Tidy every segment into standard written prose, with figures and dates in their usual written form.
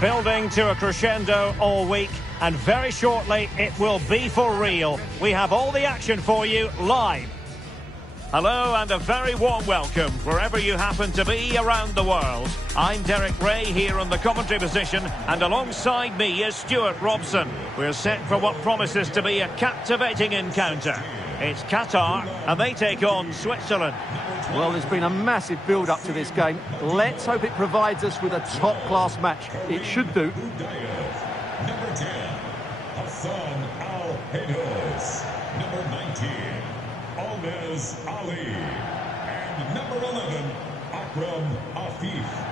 Building to a crescendo all week, and very shortly it will be for real. We have all the action for you live. Hello and a very warm welcome wherever you happen to be around the world. I'm Derek Ray here on the commentary position, and alongside me is Stuart Robson. We're set for what promises to be a captivating encounter. It's Qatar, and they take on Switzerland. Well, there's been a massive build-up to this game. Let's hope it provides us with a top-class match. It should do. Number 10, Hassan Al-Haydos. Number 19, Alves Ali. And number 11, Akram Afif.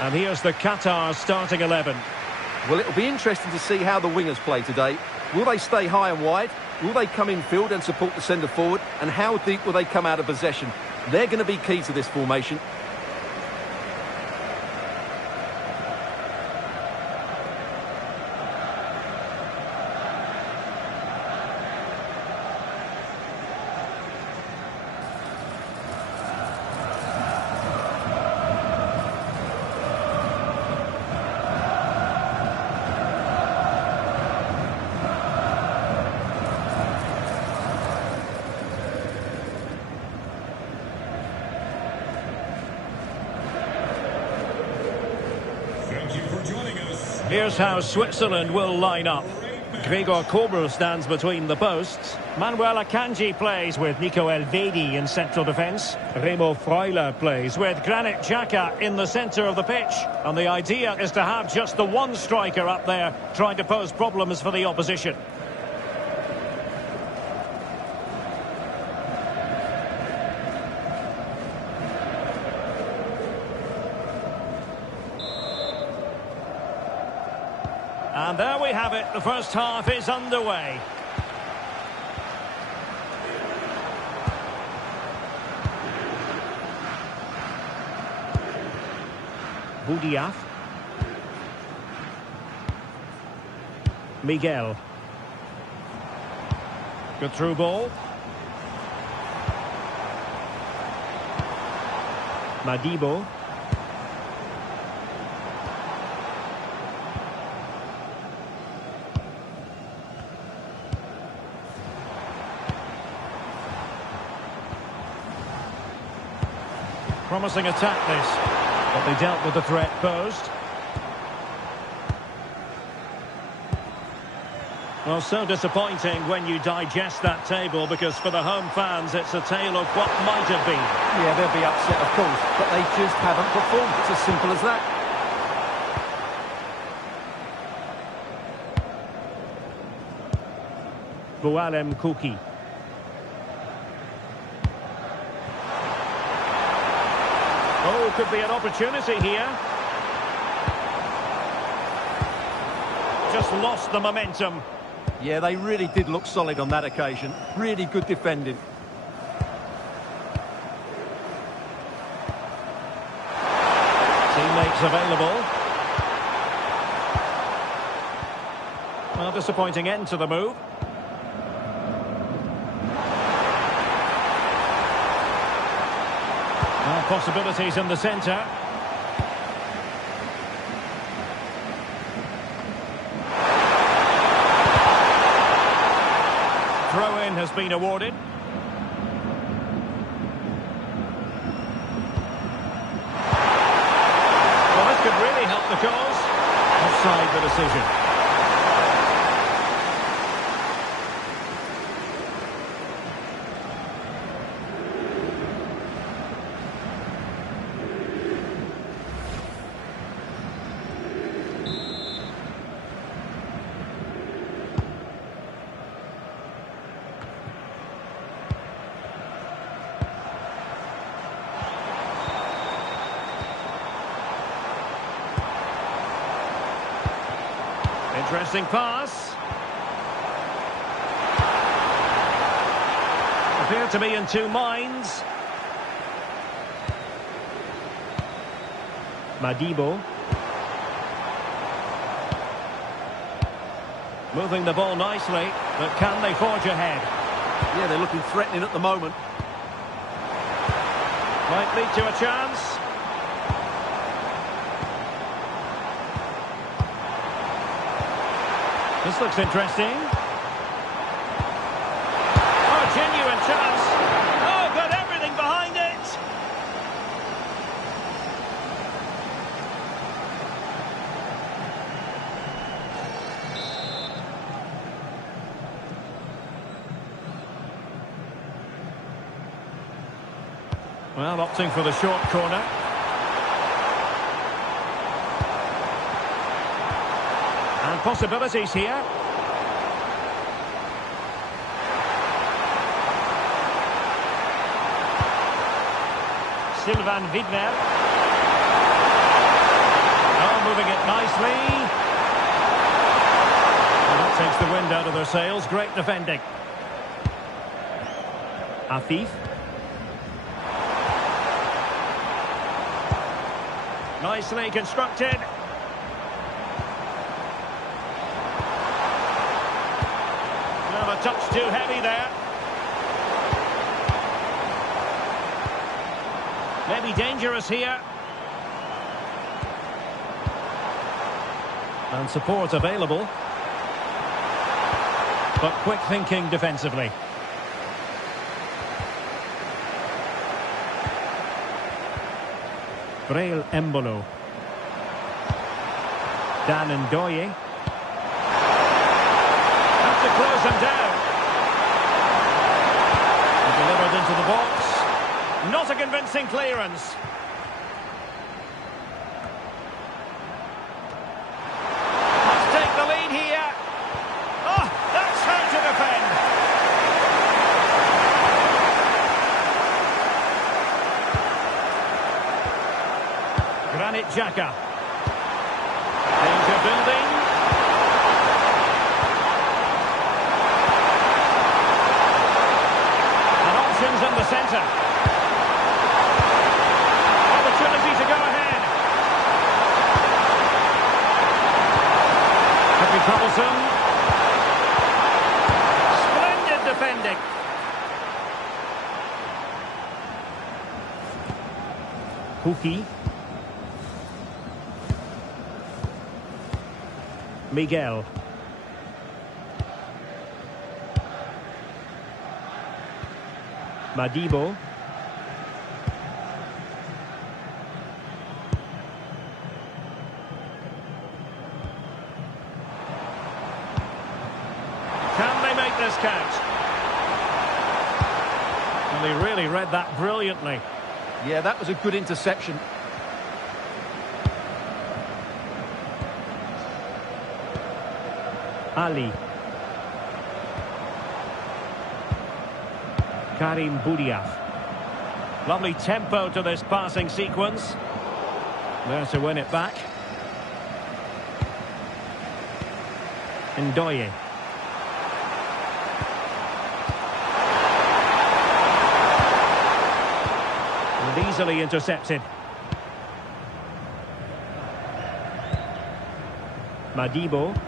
And here's the Qatar starting 11. Well, it'll be interesting to see how the wingers play today. Will they stay high and wide? Will they come in field and support the centre forward? And how deep will they come out of possession? They're going to be key to this formation. Here's how Switzerland will line up. Gregor Kobel stands between the posts. Manuel Akanji plays with Nico Elvedi in central defence. Remo Freuler plays with Granit Xhaka in the centre of the pitch. And the idea is to have just the one striker up there trying to pose problems for the opposition. And there we have it, the first half is underway. Boudiaf. Miguel. Good through ball. Madibo. Promising attack this, but they dealt with the threat posed. Well, so disappointing when you digest that table, because for the home fans it's a tale of what might have been. Yeah, they'll be upset, of course, but they just haven't performed. It's as simple as that. Boualem Kouki. Oh, could be an opportunity here. Just lost the momentum. Yeah, they really did look solid on that occasion. Really good defending. Teammates available. Well, disappointing end to the move. Well, possibilities in the centre. Throw-in has been awarded. Well, this could really help the cause. Offside the decision. Interesting pass. Appear to be in two minds. Madibo. Moving the ball nicely, but can they forge ahead? Yeah, they're looking threatening at the moment. Might lead to a chance. This looks interesting. Oh, genuine chance. Oh, got everything behind it. Well, opting for the short corner. And possibilities here. Sylvain Widmer. Oh, moving it nicely. And that takes the wind out of their sails. Great defending. Afif. Nicely constructed. Well, a touch too heavy there. Maybe dangerous here. And support available. But quick thinking defensively. Braille Embolo. Dan Ndoye. Have to close them down. And delivered into the box. Not a convincing clearance. Must take the lead here. Oh, that's how to defend. Granit Xhaka. Danger building. And options in the centre. Opportunity to go ahead. Could be troublesome. Splendid defending. Pukki. Miguel. Madibo. Can they make this count? Well, he really read that brilliantly. Yeah, that was a good interception. Ali. Karim Boudiaf. Lovely tempo to this passing sequence. There to win it back. Ndoye. And easily intercepted. Madibo.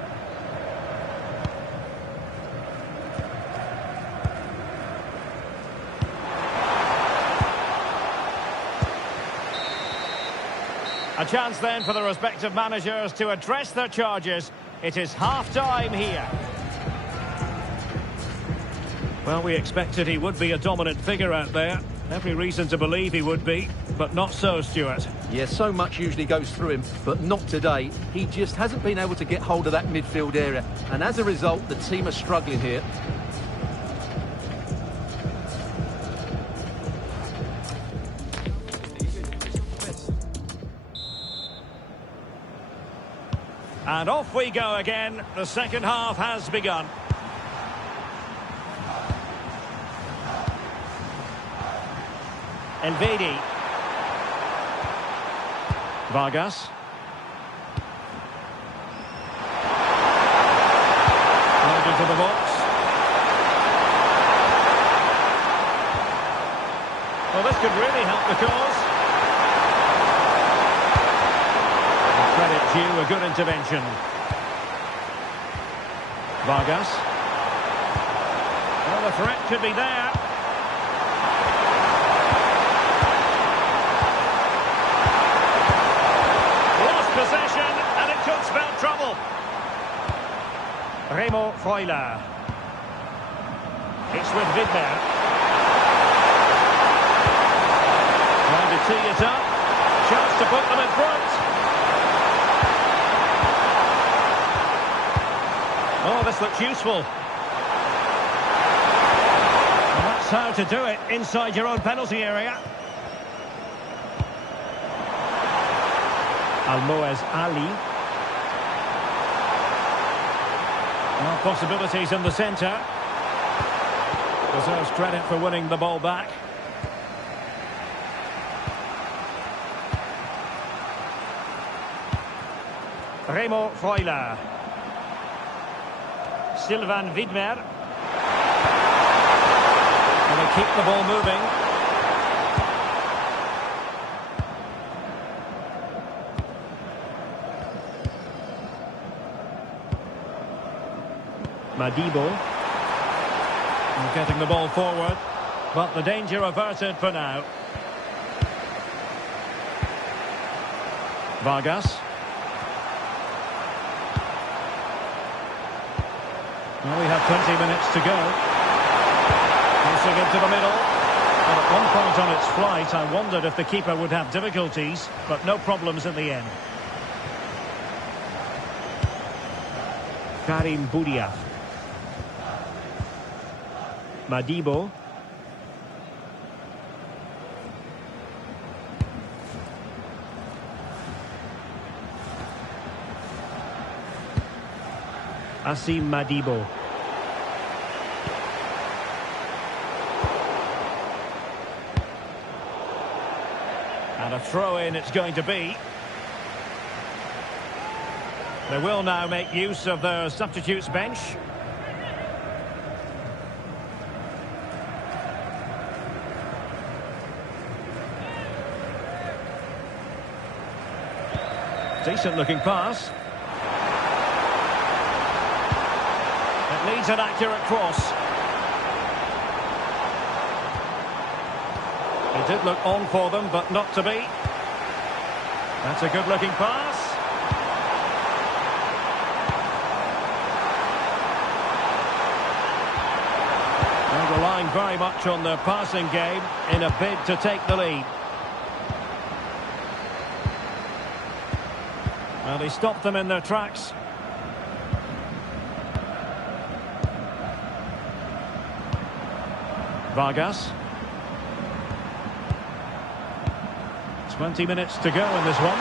A chance then for the respective managers to address their charges. It is half-time here. Well, we expected he would be a dominant figure out there. Every reason to believe he would be, but not so, Stuart. Yeah, so much usually goes through him, but not today. He just hasn't been able to get hold of that midfield area, and as a result, the team are struggling here. And off we go again. The second half has begun. Elvedi. Vargas. Into the box. Well, this could really help the cause. Credit due, a good intervention. Vargas. Well, the threat could be there. Lost possession, and it could spell trouble. Remo Freuler. It's with Widmer. Trying to tee it up. Chance to put them in front. Oh, this looks useful. And that's how to do it inside your own penalty area. Almoez Ali. Well, possibilities in the centre. Deserves credit for winning the ball back. Remo Freuler. Sylvain Widmer. Going to keep the ball moving. Madibo. And getting the ball forward. But the danger averted for now. Vargas. Well, we have 20 minutes to go. Passing into the middle. And at one point on its flight, I wondered if the keeper would have difficulties, but no problems in the end. Karim Boudiaf. Madibo. Asim Madibo. And a throw-in it's going to be. They will now make use of their substitutes bench. Decent looking pass. It needs an accurate cross. It did look on for them, but not to be. That's a good looking pass. They're relying very much on their passing game in a bid to take the lead. Well, he stopped them in their tracks. Vargas. 20 minutes to go in this one.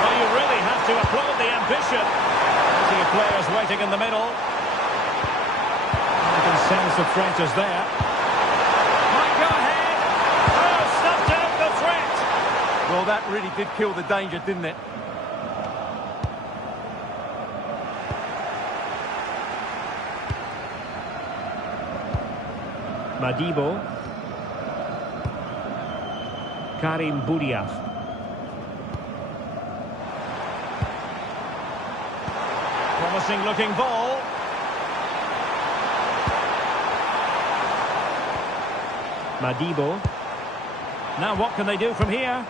Well, you really have to applaud the ambition. Plenty of players waiting in the middle. You can sense the threat is there. Might go ahead. Oh, snuffed out the threat. Well, that really did kill the danger, didn't it? Madibo. Karim Boudiaf. Promising looking ball. Madibo. Now what can they do from here?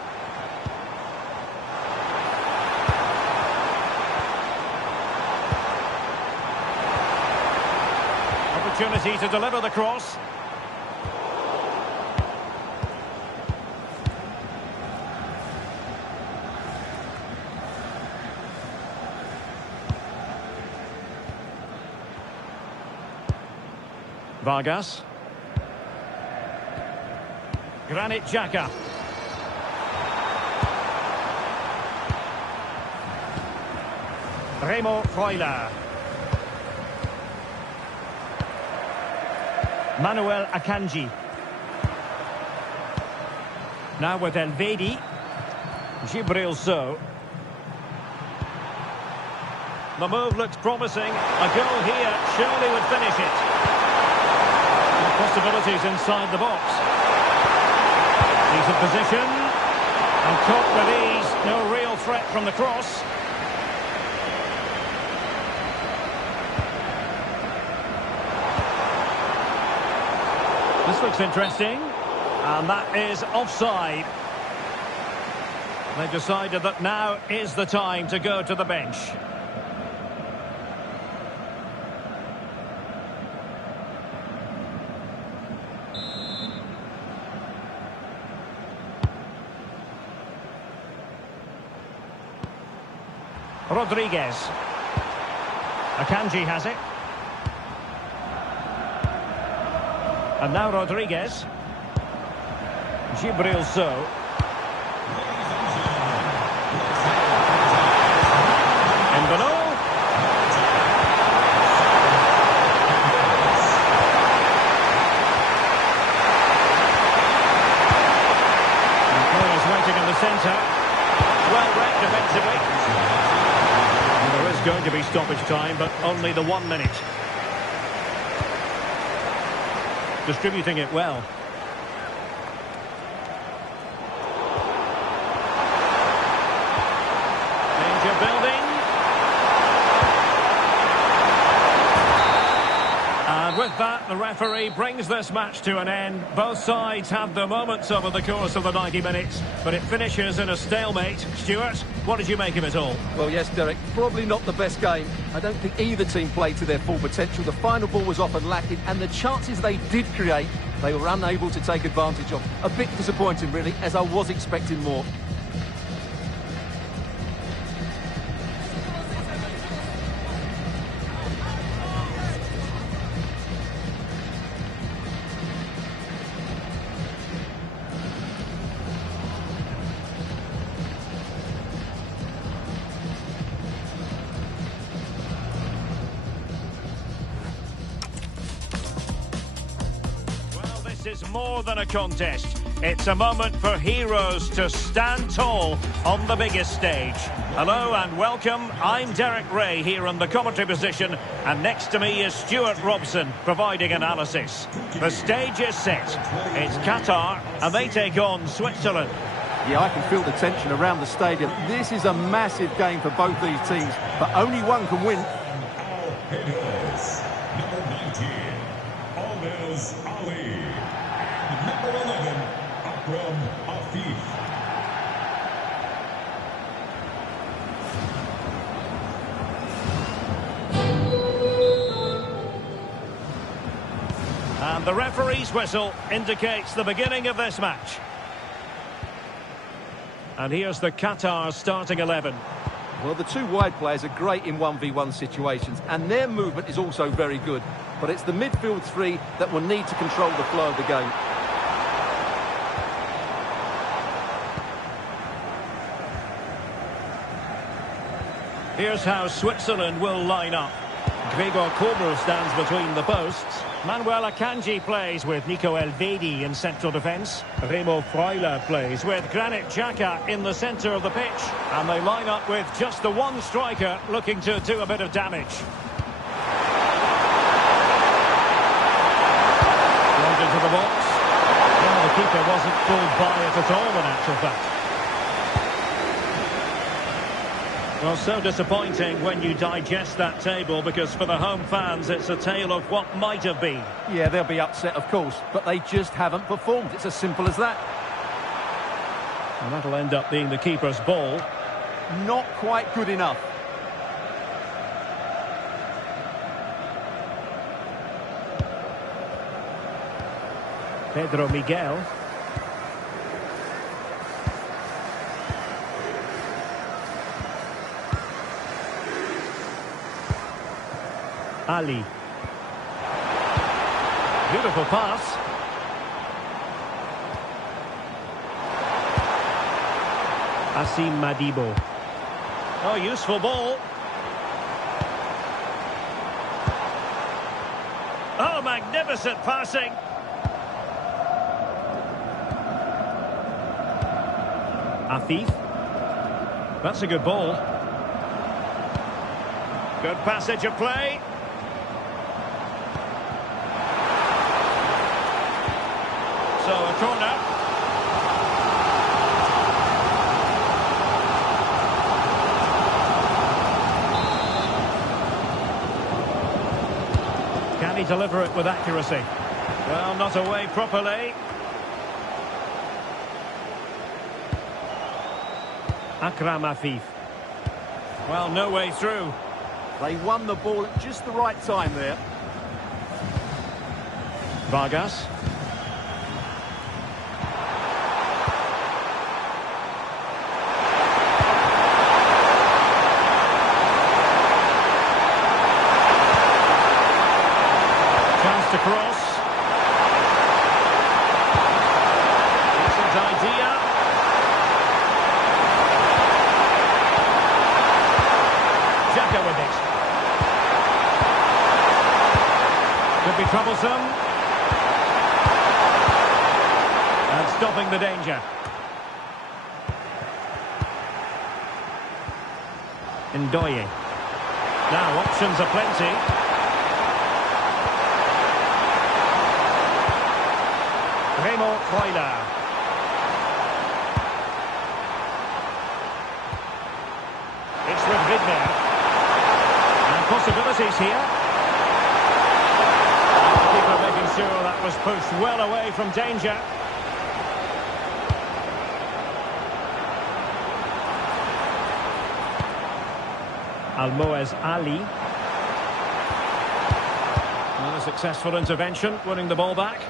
Opportunity to deliver the cross. Vargas. Granit Xhaka. Remo Freuler. Manuel Akanji. Now with Elvedi. Gibril So. The move looks promising. A goal here surely would finish it. And possibilities inside the box. Decent position. And caught with ease. No real threat from the cross. This looks interesting. And that is offside. They've decided that now is the time to go to the bench. Rodriguez. Akanji has it. And now Rodriguez. Gibril So. Embolo. And players waiting in the centre. Well read defensively. And there is going to be stoppage time, but only the 1 minute. Distributing it well. Danger building. And with that, the referee brings this match to an end. Both sides have their moments over the course of the 90 minutes, but it finishes in a stalemate. Stuart, what did you make of it all? Well, yes, Derek, probably not the best game. I don't think either team played to their full potential. The final ball was often lacking, and the chances they did create, they were unable to take advantage of. A bit disappointing, really, as I was expecting more. Is more than a contest. It's a moment for heroes to stand tall on the biggest stage. Hello and welcome. I'm Derek Ray here in the commentary position, and next to me is Stuart Robson providing analysis. The stage is set. It's Qatar and they take on Switzerland. Yeah, I can feel the tension around the stadium. This is a massive game for both these teams, but only one can win. Number 19, Alves Ali. Number 11, Akram Afif. And the referee's whistle indicates the beginning of this match. And here's the Qatar starting 11. Well, the two wide players are great in 1v1 situations, and their movement is also very good. But it's the midfield three that will need to control the flow of the game. Here's how Switzerland will line up. Gregor Kobel stands between the posts. Manuel Akanji plays with Nico Elvedi in central defence. Remo Freuler plays with Granit Xhaka in the centre of the pitch. And they line up with just the one striker looking to do a bit of damage. Right into the box. Well, the keeper wasn't pulled by it at all in actual fact. Well, so disappointing when you digest that table, because for the home fans it's a tale of what might have been. Yeah, they'll be upset, of course, but they just haven't performed. It's as simple as that. And that'll end up being the keeper's ball. Not quite good enough. Pedro Miguel. Ali. Beautiful pass. Asim Madibo. Oh, useful ball. Oh, magnificent passing. Afif. That's a good ball. Good passage of play. So a corner. Can he deliver it with accuracy? Well, not away properly. Akram Afif. Well, no way through. They won the ball at just the right time there. Vargas. Chance to cross. Decent idea. Xhaka with it. Could be troublesome. And stopping the danger. Ndoye. Now options are plenty. Primo Freuler. It's with Vidner. And possibilities here. Keeper making sure that was pushed well away from danger. Almoez Ali. Not a successful intervention, winning the ball back.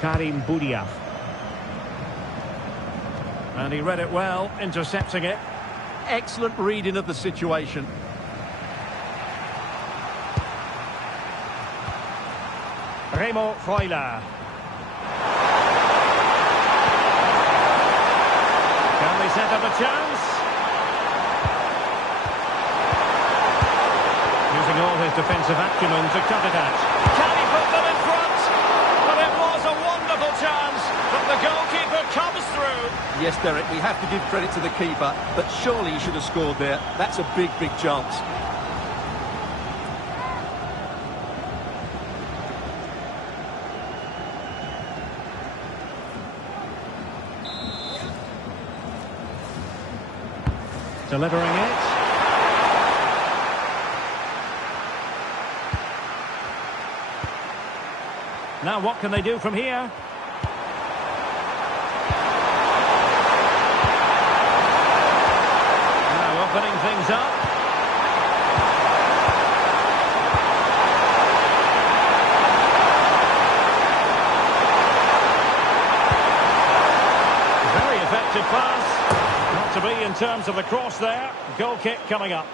Karim Boudiaf. And he read it well, intercepting it. Excellent reading of the situation. Primo Freuler. Can they set up a chance? Using all his defensive acumen to cut it out. Can he put them in front? Well, it was a wonderful chance, but the goalkeeper comes through. Yes, Derek, we have to give credit to the keeper, but surely he should have scored there. That's a big, big chance. Delivering it. Now what can they do from here? Now opening things up. Very effective pass. Not to be in terms of the cross there. Goal kick coming up.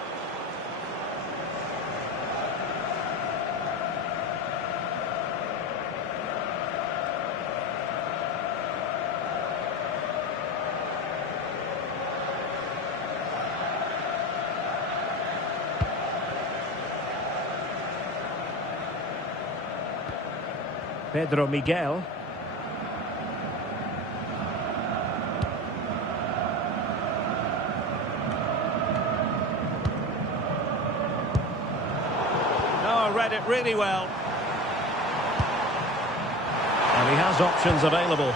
Pedro Miguel. Read it really well. And he has options available.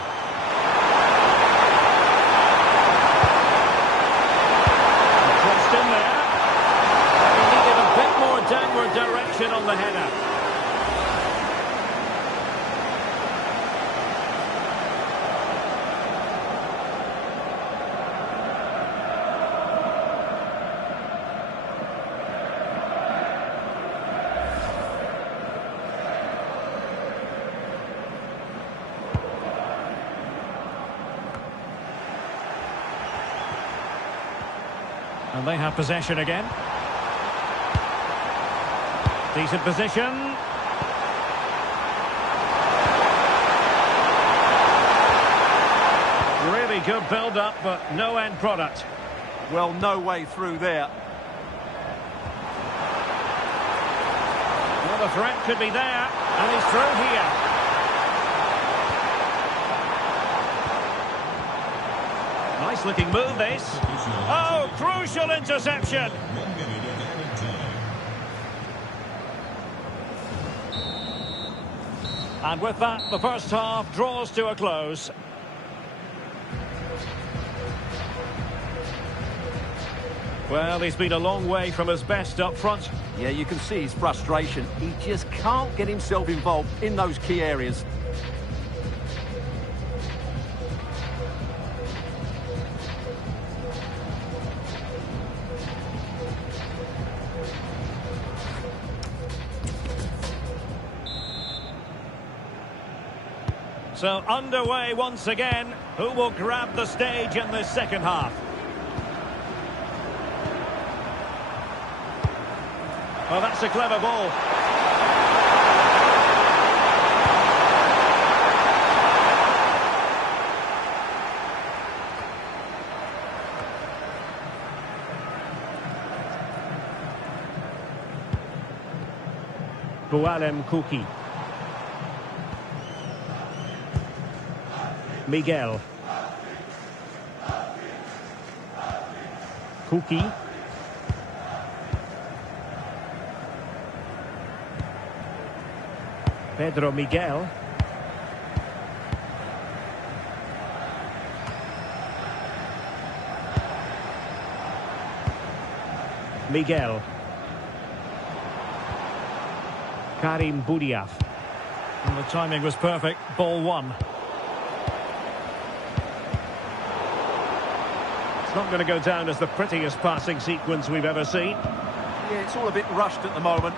Crossed in there. He needed a bit more downward direction on the header. And they have possession again. Decent position. Really good build-up, but no end product. Well, no way through there. Well, the threat could be there, and he's through here. looking move, this. Oh, crucial interception. 1 minute of added time. And with that, the first half draws to a close. Well, he's been a long way from his best up front. Yeah, you can see his frustration. He just can't get himself involved in those key areas. So underway once again. Who will grab the stage in this second half? Well, that's a clever ball. Boualem Kouki. Miguel. Kouki. Pedro Miguel. Miguel. Karim Boudiaf. And the timing was perfect. Ball one. It's not going to go down as the prettiest passing sequence we've ever seen. Yeah, it's all a bit rushed at the moment.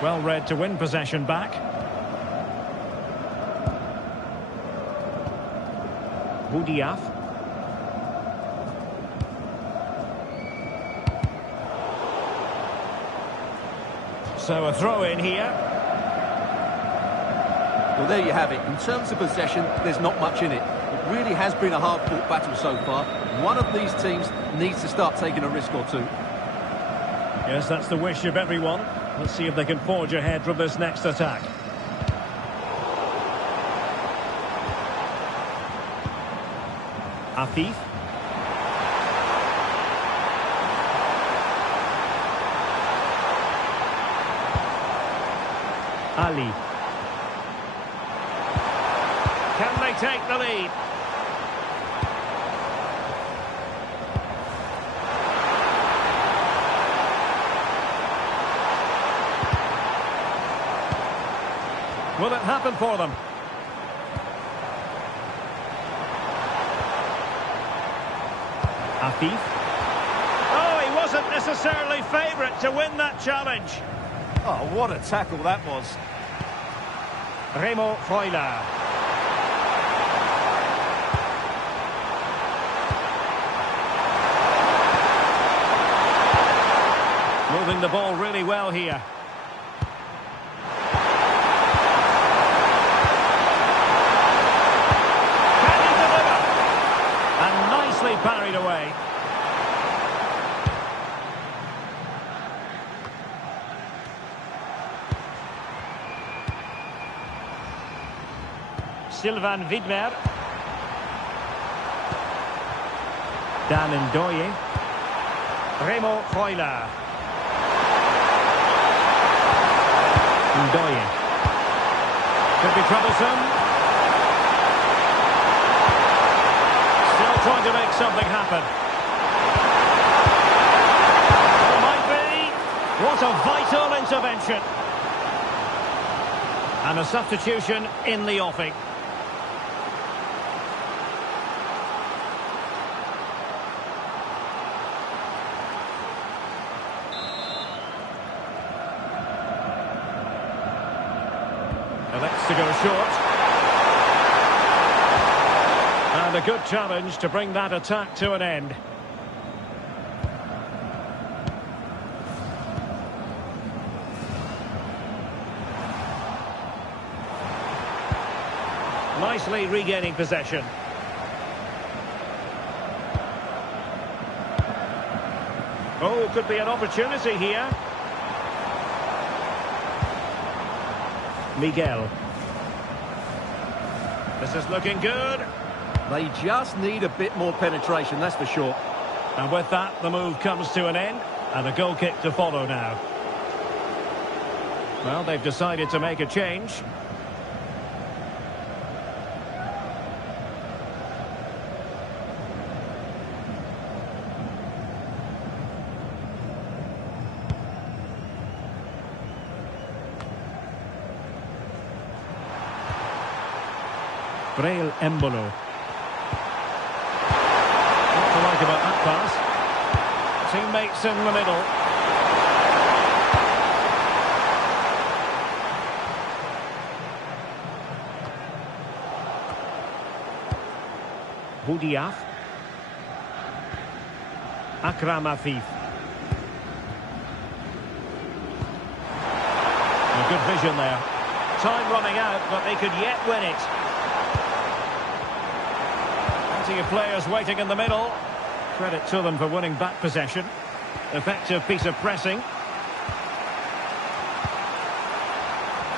Well read to win possession back. Boudiaf. So a throw in here. Well, there you have it. In terms of possession, there's not much in it. It really has been a hard-fought battle so far. One of these teams needs to start taking a risk or two. Yes, that's the wish of everyone. Let's see if they can forge ahead from this next attack. Afif. Ali. Can they take the lead? Will it happen for them? Afif. Oh, he wasn't necessarily favourite to win that challenge. Oh, what a tackle that was. Remo Freuler. Moving the ball really well here. Can he deliver? And nicely parried away. Sylvain Widmer. Dan Ndoye. Remo Freuler. Ndoye. Could be troublesome. Still trying to make something happen. It might be. What a vital intervention. And a substitution in the offing. Elects to go short. And a good challenge to bring that attack to an end. Nicely regaining possession. Oh, could be an opportunity here. Miguel. This is looking good. They just need a bit more penetration, that's for sure. And with that, the move comes to an end. And a goal kick to follow now. Well, they've decided to make a change. Braille Embolo. What to like about that pass? Teammates in the middle. Boudiaf. Akram Afif. A good vision there. Time running out, but they could yet win it. Plenty of players waiting in the middle. Credit to them for winning back possession. Effective piece of pressing.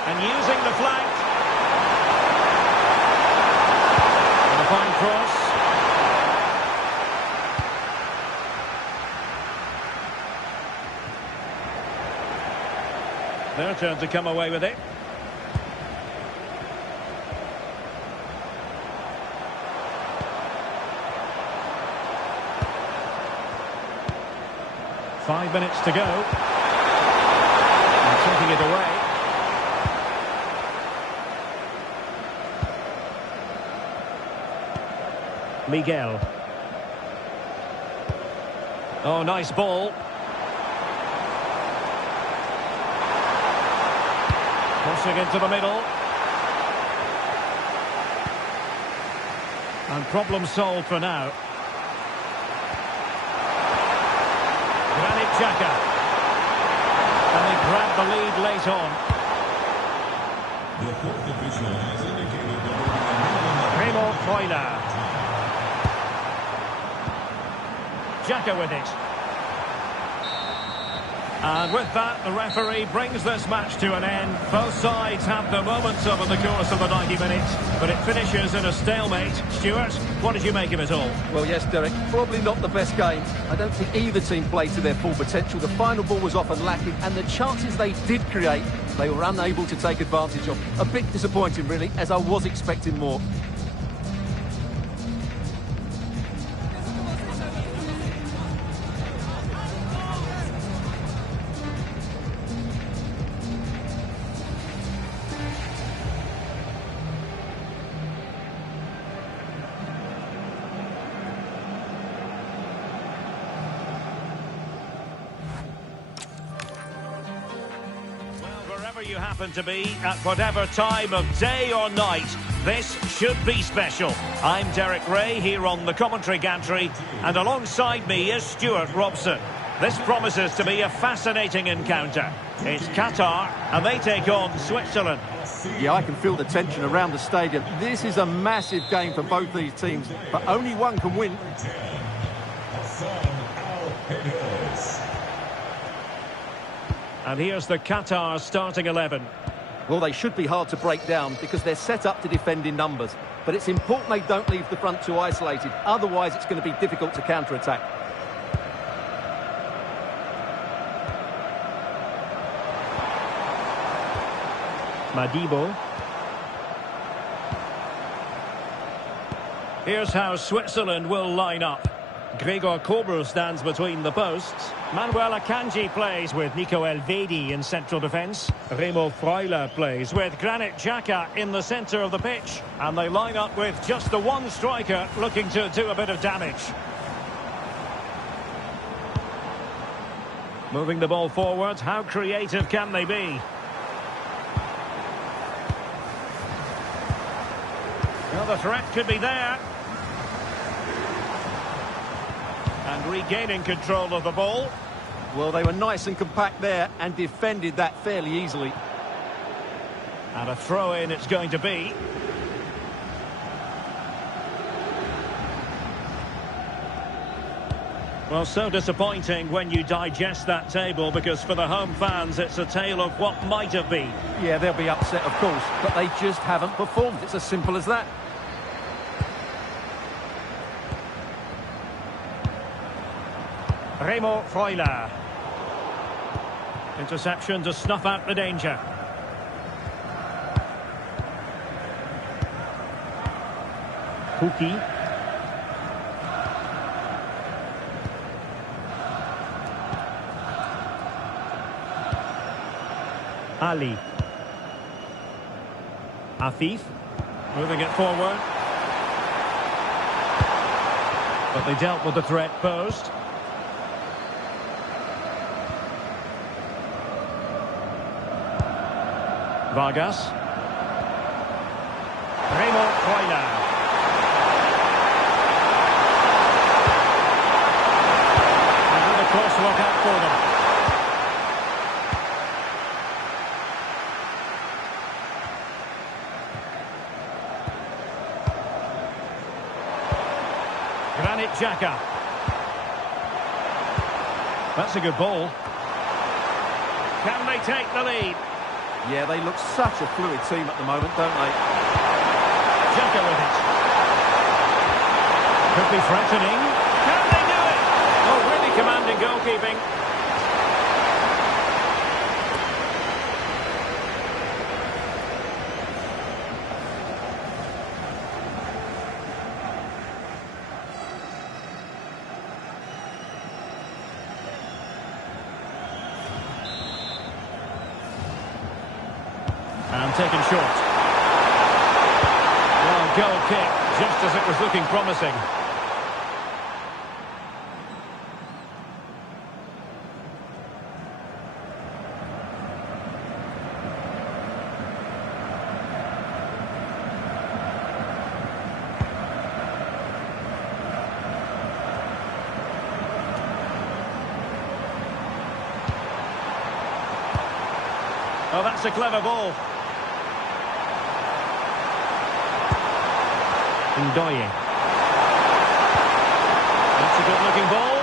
And using the flank. And a fine cross. Their turn to come away with it. Five minutes to go. And taking it away. Miguel. Oh, nice ball. Crossing into the middle. And problem solved for now. Granit Xhaka. And they grab the lead late on. The fourth official has indicated that Primo Freuler. Xhaka with it. And with that, the referee brings this match to an end. Both sides have their moments over the course of the 90 minutes, but it finishes in a stalemate. Stuart, what did you make of it all? Well, yes, Derek, probably not the best game. I don't think either team played to their full potential. The final ball was often lacking, and the chances they did create, they were unable to take advantage of. A bit disappointing, really, as I was expecting more. You happen to be at whatever time of day or night, this should be special. I'm Derek Ray here on the commentary gantry, and alongside me is Stuart Robson. This promises to be a fascinating encounter. It's Qatar and they take on Switzerland. Yeah, I can feel the tension around the stadium. This is a massive game for both these teams, but only one can win. And here's the Qatar starting 11. Well, they should be hard to break down because they're set up to defend in numbers. But it's important they don't leave the front too isolated. Otherwise, it's going to be difficult to counter-attack. Madibo. Here's how Switzerland will line up. Gregor Kobel stands between the posts. Manuel Akanji plays with Nico Elvedi in central defence. Remo Freuler plays with Granit Xhaka in the centre of the pitch. And they line up with just the one striker looking to do a bit of damage. Moving the ball forward, how creative can they be? Well, the threat could be there. And regaining control of the ball. Well, they were nice and compact there and defended that fairly easily. And a throw-in it's going to be. Well, so disappointing when you digest that table, because for the home fans it's a tale of what might have been. Yeah, they'll be upset, of course, but they just haven't performed. It's as simple as that. Remo Freuler. Interception to snuff out the danger. Pukki. Ali. Afif. Moving it forward. But they dealt with the threat posed. Vargas. Remo Freuler. Another crosswalk out for them. Granit Xhaka. That's a good ball. Can they take the lead? Yeah, they look such a fluid team at the moment, don't they? Xhaka with it. Could be threatening. Can they do it? Oh, really commanding goalkeeping. And taken short. Well, goal kick, just as it was looking promising. Oh, that's a clever ball. Ndoye. That's a good-looking ball.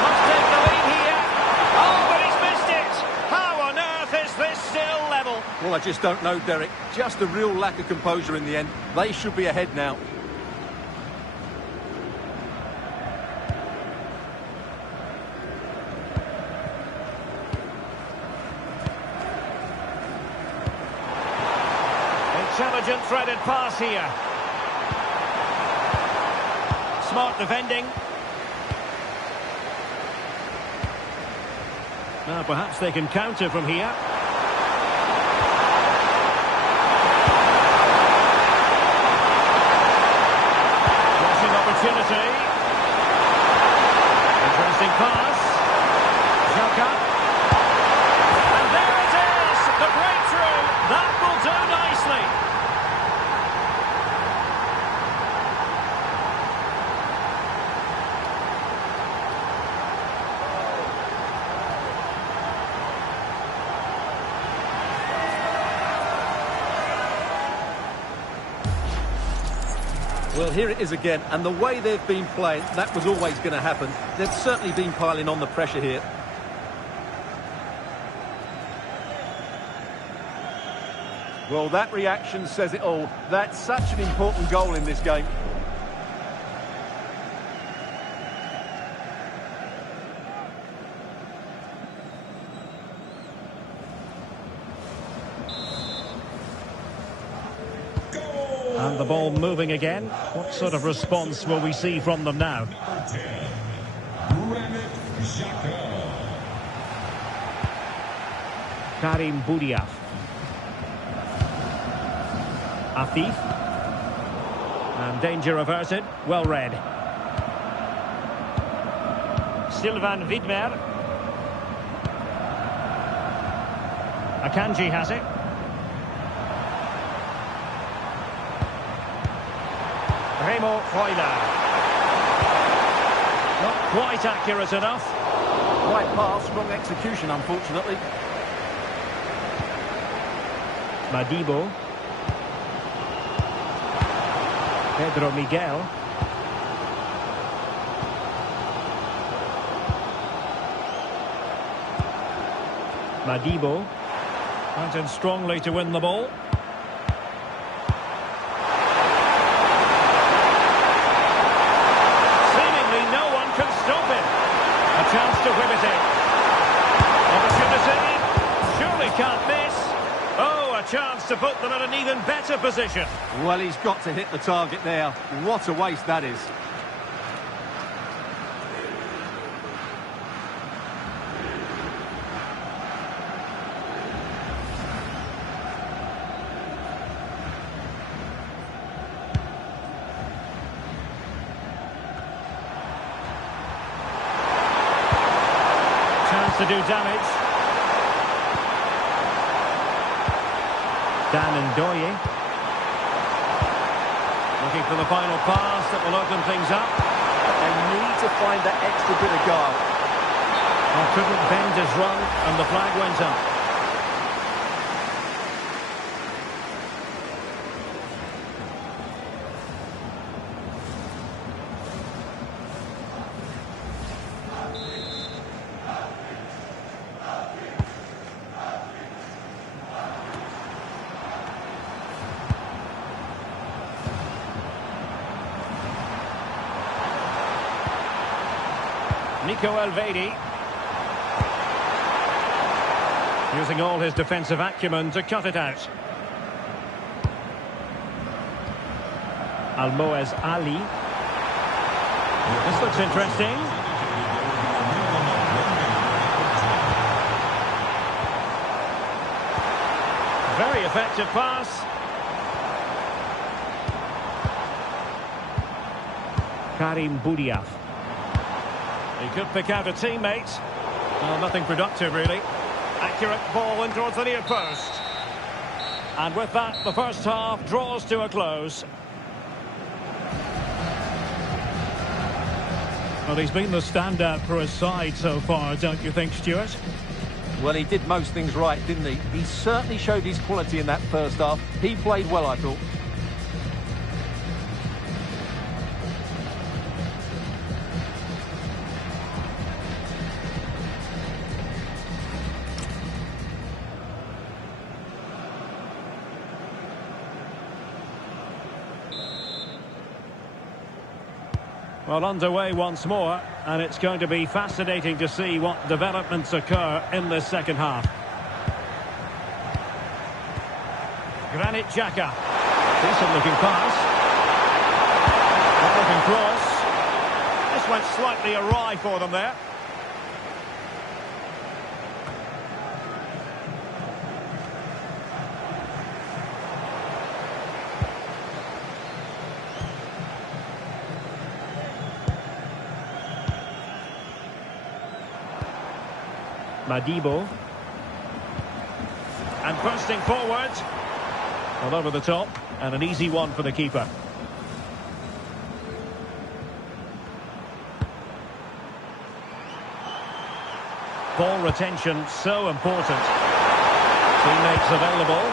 Must take the lead here. Oh, but he's missed it. How on earth is this still level? Well, I just don't know, Derek. Just a real lack of composure in the end. They should be ahead now. Intelligent threaded pass here. Smart defending. Now perhaps they can counter from here. Crossing opportunity. Interesting pass. Xhaka. And there it is! The breakthrough! That will do nicely. Well, here it is again, and the way they've been playing, that was always going to happen. They've certainly been piling on the pressure here. Well, that reaction says it all. That's such an important goal in this game. And the ball moving again. What sort of response will we see from them now? Karim Boudiaf. Afif. And danger averted. Well read. Sylvain Widmer. Akanji has it. Remo Freuler. Not quite accurate enough. Right pass, wrong execution, unfortunately. Madibo. Pedro Miguel. Madibo. Went in strongly to win the ball. Seemingly no one can stop him. A chance to whip it in. Opportunity. Surely can't miss. Oh, a chance to put them in an even better position. Well, he's got to hit the target there. What a waste that is. To do damage. Dan Ndoye. Looking for the final pass that will open things up. They need to find that extra bit of guile. Well, couldn't bend his run and the flag went up. Nico Elvedi. Using all his defensive acumen to cut it out. Almoez Ali. This looks interesting. Very effective pass. Karim Boudiaf. He could pick out a teammate. Well, nothing productive, really. Accurate ball in towards the near post. And with that, the first half draws to a close. Well, he's been the standout for his side so far, don't you think, Stuart? Well, he did most things right, didn't he? He certainly showed his quality in that first half. He played well, I thought. Well, underway once more, and it's going to be fascinating to see what developments occur in this second half. Granit Xhaka. Decent looking pass. Good looking cross. This went slightly awry for them there. Madibo. And bursting forward. Well, over the top. And an easy one for the keeper. Ball retention so important. Teammates available.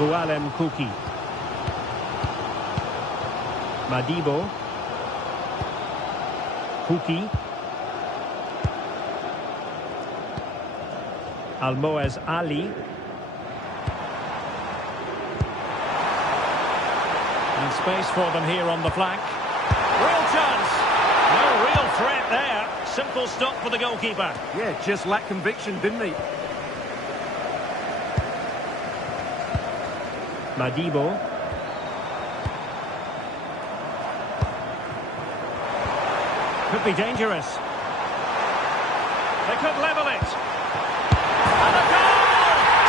Gualem Kuki. Madibo. Kuki. Almoez Ali. And space for them here on the flank. Real chance. No real threat there. Simple stop for the goalkeeper. Yeah, just lacked conviction, didn't he? Madibo. Could be dangerous. They could level it. And a goal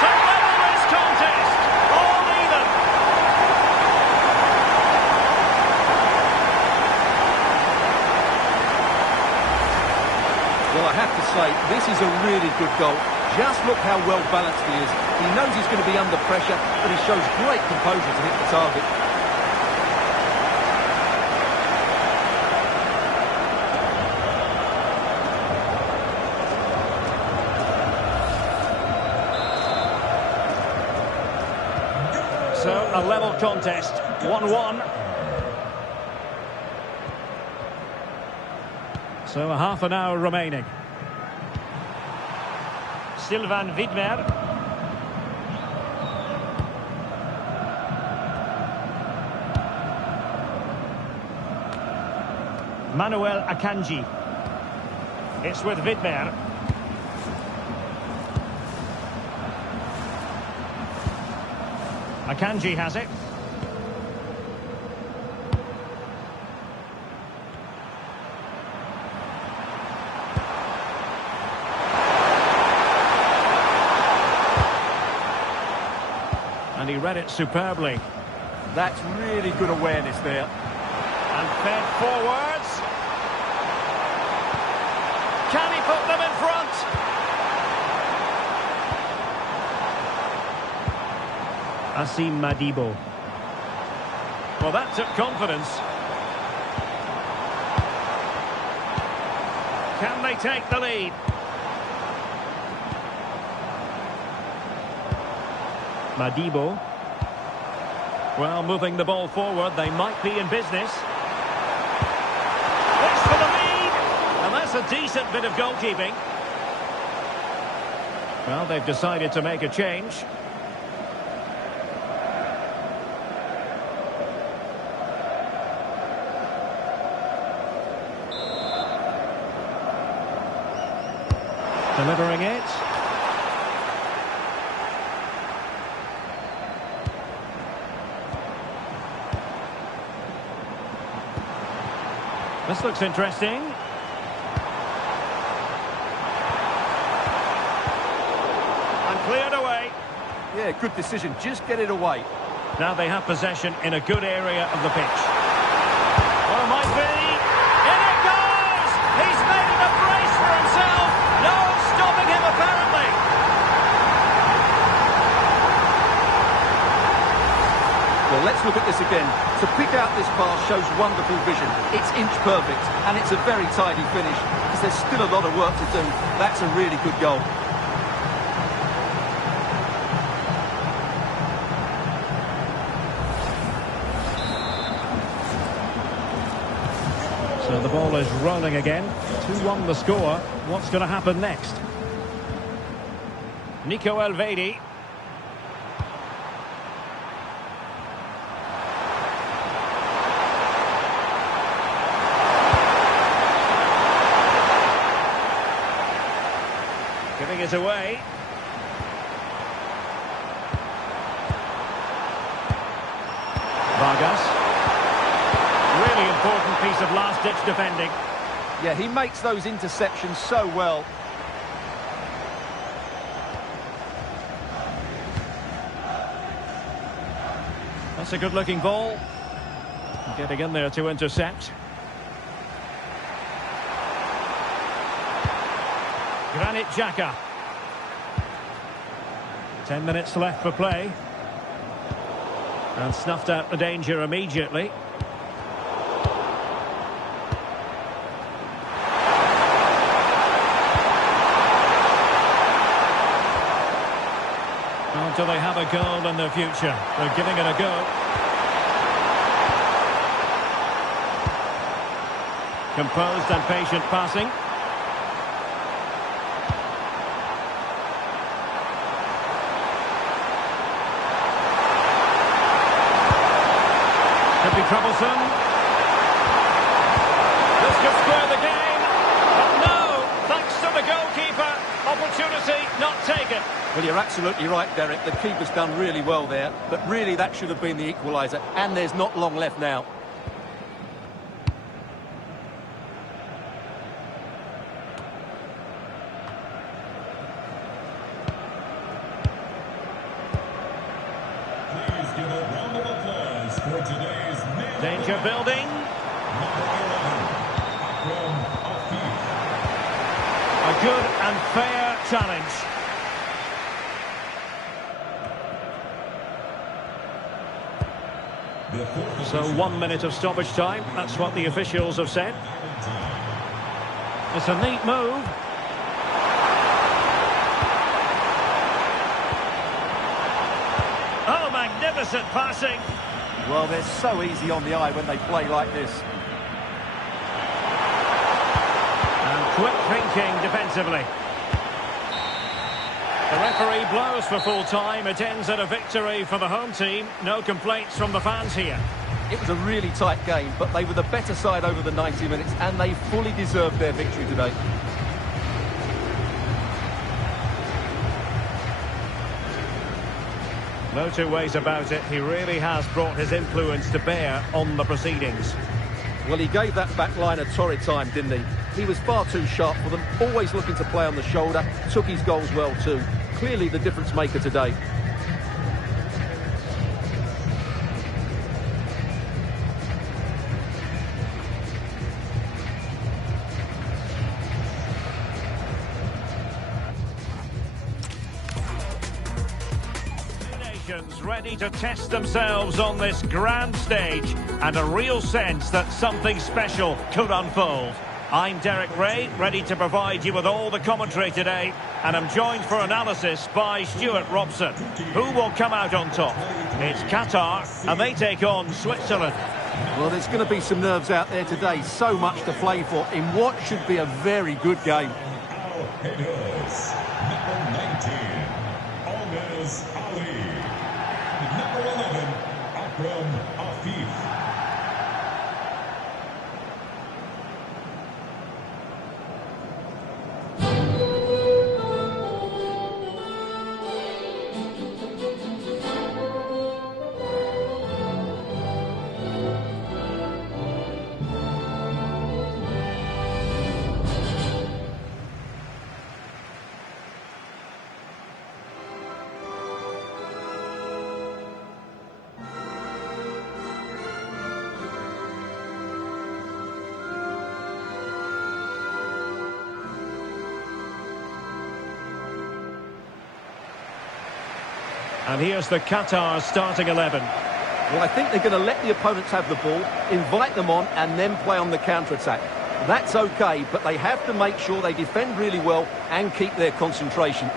to level this contest. All even. Well, I have to say, this is a really good goal. Just look how well balanced he is. He knows he's going to be under pressure, but he shows great composure to hit the target. So, a level contest, 1-1. So, a half an hour remaining. Sylvain Widmer. Manuel Akanji. It's with Widmer. Akanji has it. And he read it superbly. That's really good awareness there. And fed forwards. Can he put them in front? Asim Madibo. Well, that took confidence. Can they take the lead? Madibo. Well, moving the ball forward, they might be in business. It's for the lead! And that's a decent bit of goalkeeping. Well, they've decided to make a change. Delivering it. This looks interesting. And cleared away. Yeah, good decision. Just get it away. Now they have possession in a good area of the pitch. Well, might be. In it goes! He's made a brace for himself. No one's stopping him, apparently. Well, let's look at this again. To pick out this pass shows wonderful vision. It's inch perfect, and it's a very tidy finish, because there's still a lot of work to do. That's a really good goal. So the ball is rolling again. 2-1 the score. What's going to happen next? Nico Elvedi. Giving it away. Vargas. Really important piece of last-ditch defending. Yeah, he makes those interceptions so well. That's a good-looking ball. Getting in there to intercept. Granit Xhaka. 10 minutes left for play. And snuffed out the danger immediately. Oh, do they have a goal in their future? They're giving it a go. Composed and patient passing. Could be troublesome. This could square the game. But no, thanks to the goalkeeper. Opportunity not taken. Well, you're absolutely right, Derek. The keeper's done really well there. But really, that should have been the equaliser. And there's not long left now. Please give a round of applause for today's man. Danger building. Number 11, A good and fair challenge. So 1 minute of stoppage time. That's what the officials have said. It's a neat move. Oh, magnificent. magnificent passing. Well, they're so easy on the eye when they play like this. And quick thinking defensively. The referee blows for full time. It ends at a victory for the home team. No complaints from the fans here. It was a really tight game, but they were the better side over the 90 minutes, and they fully deserved their victory today. No two ways about it. He really has brought his influence to bear on the proceedings. Well, he gave that back line a torrid time, didn't he? He was far too sharp for them, always looking to play on the shoulder, took his goals well too. Clearly the difference maker today. Ready to test themselves on this grand stage, and a real sense that something special could unfold. I'm Derek Ray, ready to provide you with all the commentary today, and I'm joined for analysis by Stuart Robson. Who will come out on top? It's Qatar, and they take on Switzerland. Well, there's going to be some nerves out there today, so much to play for in what should be a very good game. It is number 19, Alves Ali. Number 11, Akram Afif. And here's the Qatar starting 11. Well, I think they're going to let the opponents have the ball, invite them on, and then play on the counter-attack. That's okay, but they have to make sure they defend really well and keep their concentration.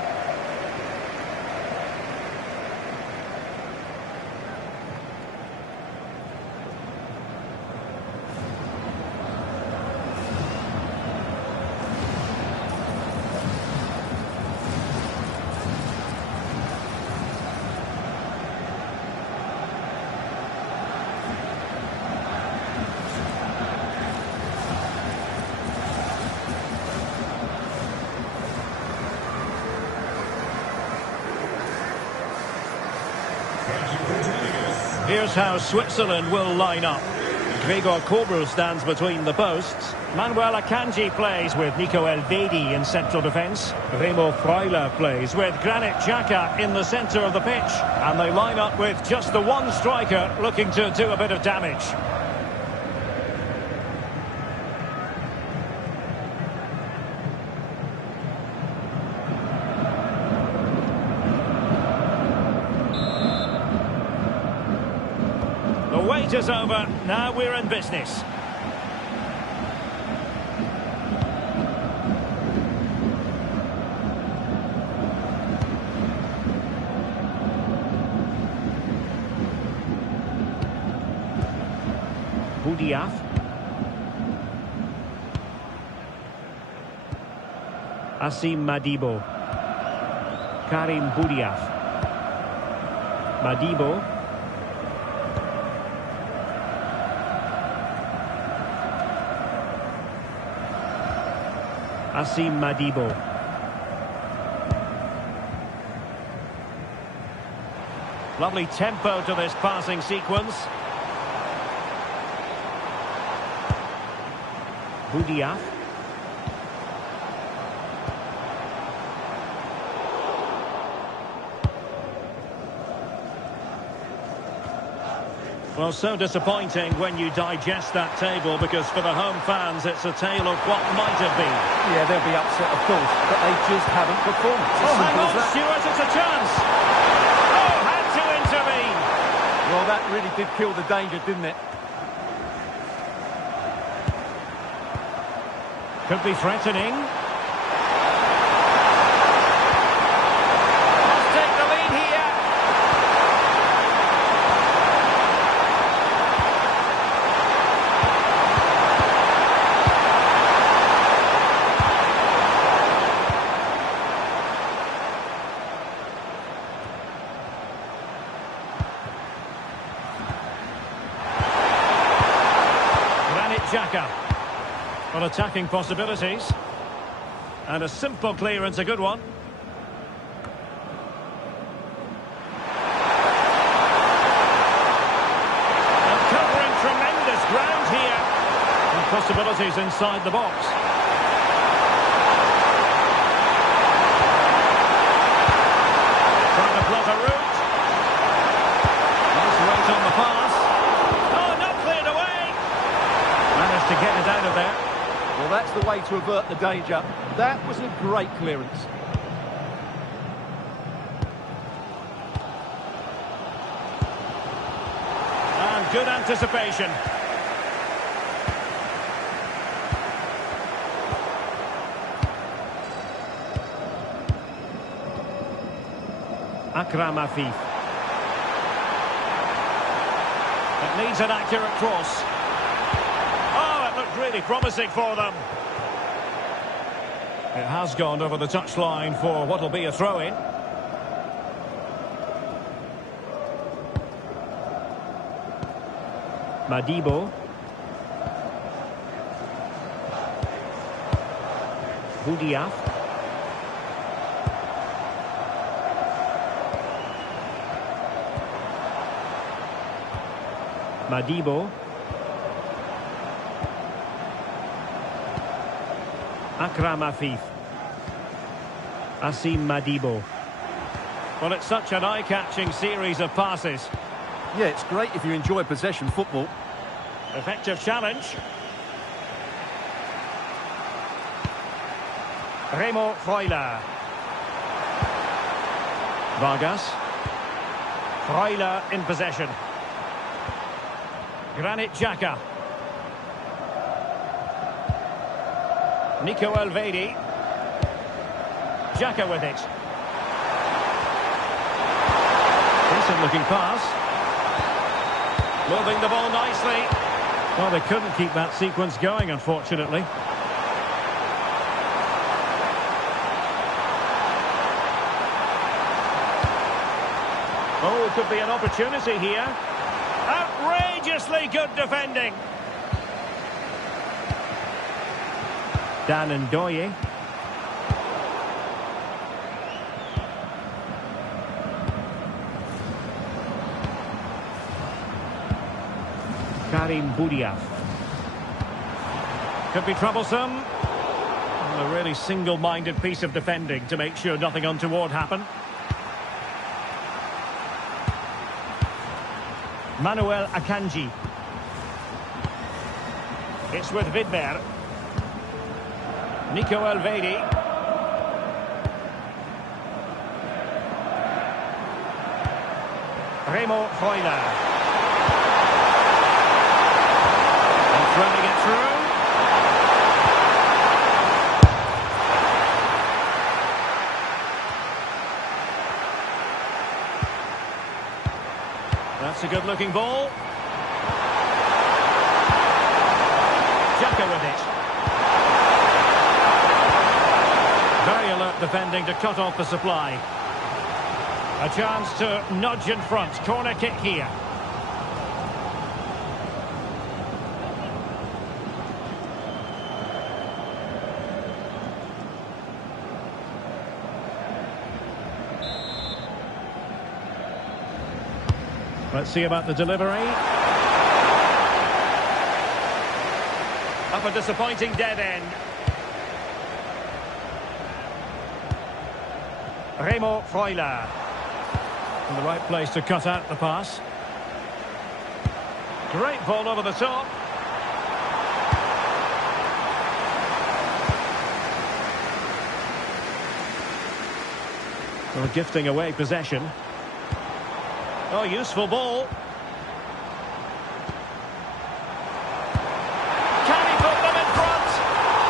Here's how Switzerland will line up. Gregor Kobel stands between the posts. Manuel Akanji plays with Nico Elvedi in central defence. Remo Freuler plays with Granit Xhaka in the centre of the pitch. And they line up with just the one striker looking to do a bit of damage. The wait is over. Now we're in business. Boudiaf. Asim Madibo. Karim Boudiaf. Madibo. Asim Madibo. Lovely tempo to this passing sequence. Boudiaf. Well, so disappointing when you digest that table, because for the home fans it's a tale of what might have been. Yeah, they'll be upset, of course, but they just haven't performed. It's as hang simple on, as that. Stuart, it's a chance. Oh, had to intervene. Well, that really did kill the danger, didn't it? Could be threatening. Let's take the lead here. Well, attacking possibilities. And a simple clearance, a good one. And covering tremendous ground here. And possibilities inside the box. Trying to plot a route. Nice weight on the pass. Oh, not cleared away. Managed to get it out of there. Well, that's the way to avert the danger. That was a great clearance. And good anticipation. Akram Afif. It needs an accurate cross. Oh, it looked really promising for them. It has gone over the touchline for what will be a throw-in. Madibo. Boudiaf. Madibo. Akram Afif. Asim Madibo. Well, it's such an eye-catching series of passes. Yeah, it's great if you enjoy possession football. Effective challenge. Remo Freuler. Vargas. Freuler in possession. Granit Xhaka. Nico Elvedi. Xhaka with it. Decent looking pass. Moving the ball nicely. Well, they couldn't keep that sequence going, unfortunately. Oh, it could be an opportunity here. Outrageously good defending. Dan Ndoye. Karim Boudiaf. Could be troublesome. Well, a really single-minded piece of defending to make sure nothing untoward happened. Manuel Akanji. It's with Vidmer. Nico Elvedi. Remo Freuler. Running it through. That's a good-looking ball. Xhaka with it. Very alert defending to cut off the supply. A chance to nudge in front. Corner kick here. Let's see about the delivery. Up a disappointing dead end. Remo Freuler. In the right place to cut out the pass. Great ball over the top. Well, gifting away possession. Oh, useful ball. Can he put them in front?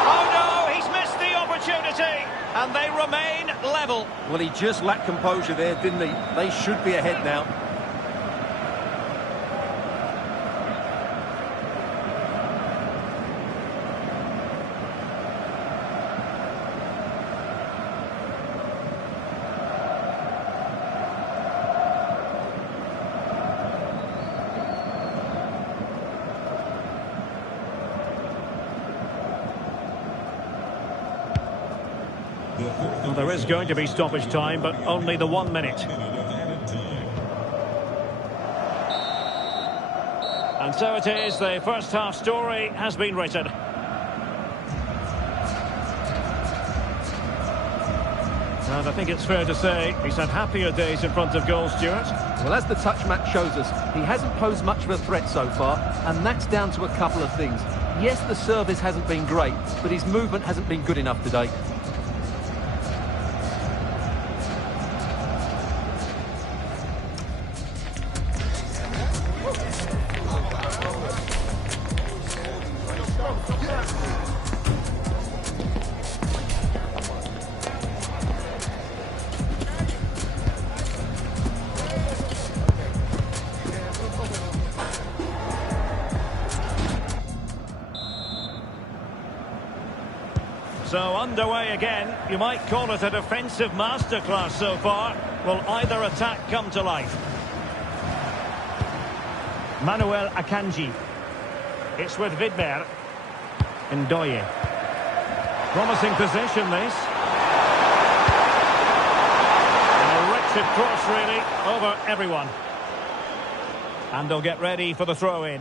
Oh no, he's missed the opportunity. And they remain level. Well, he just lacked composure there, didn't he? They should be ahead now. The fourth Well, there is going to be stoppage time, but only the 1 minute. added time. And so it is, the first half story has been written. And I think it's fair to say he's had happier days in front of goal, Stuart. Well, as the touch map shows us, he hasn't posed much of a threat so far, and that's down to a couple of things. Yes, the service hasn't been great, but his movement hasn't been good enough today. So underway again. You might call it a defensive masterclass so far. Will either attack come to life? Manuel Akanji. It's with Vidmer. Ndoye. Promising position, this. And a wretched cross, really, over everyone. And they'll get ready for the throw-in.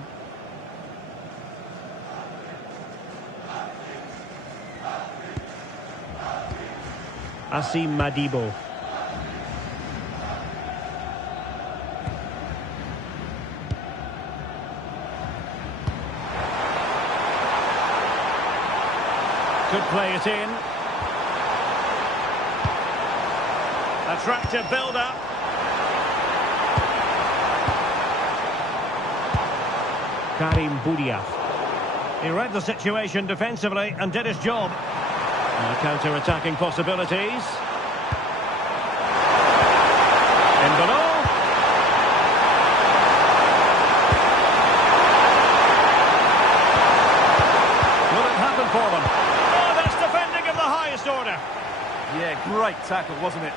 Asim Madibo. Could play it in. Attractive build-up. Karim Boudiaf. He read the situation defensively and did his job. Counter-attacking possibilities. In below. Will it happen for them? Oh, that's defending of the highest order. Yeah, great tackle, wasn't it?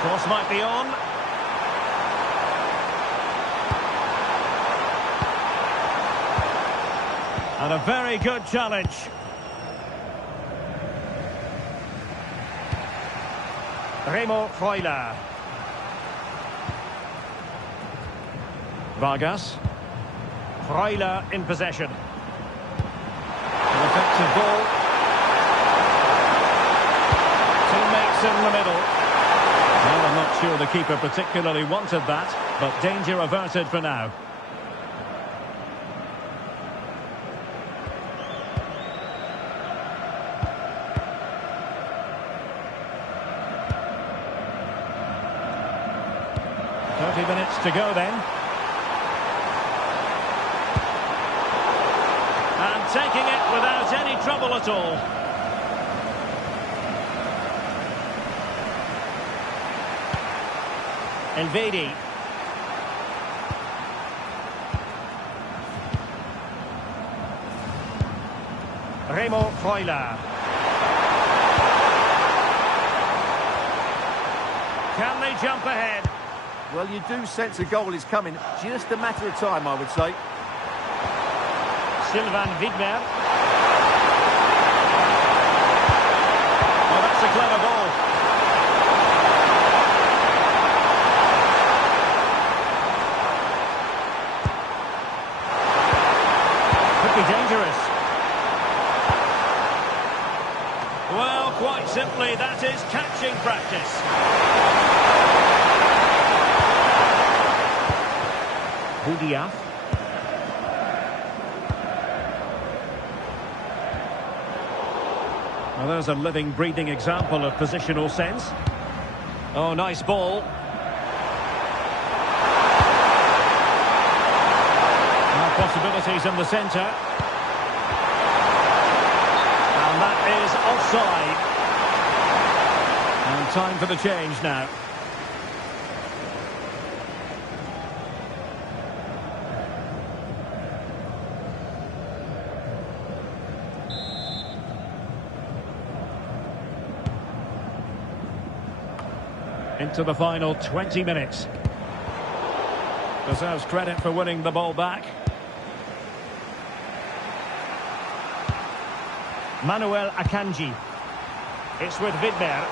Cross might be on. And a very good challenge. Remo Freuler. Vargas. Freuler in possession. An effective ball. Teammates in the middle. Well, I'm not sure the keeper particularly wanted that, but danger averted for now. Minutes to go then. And taking it without any trouble at all. Elvedi. Remo Freuler. Can they jump ahead? Well, you do sense a goal is coming. Just a matter of time, I would say. Sylvain Vidmer. Oh, that's a clever ball. Could be dangerous. Well, quite simply, that is catching practice. Boudiaf. Well, there's a living, breathing example of positional sense. Oh, nice ball. Now possibilities in the centre. And that is offside. And time for the change now. Into the final 20 minutes. Deserves credit for winning the ball back. Manuel Akanji. It's with Vidmer.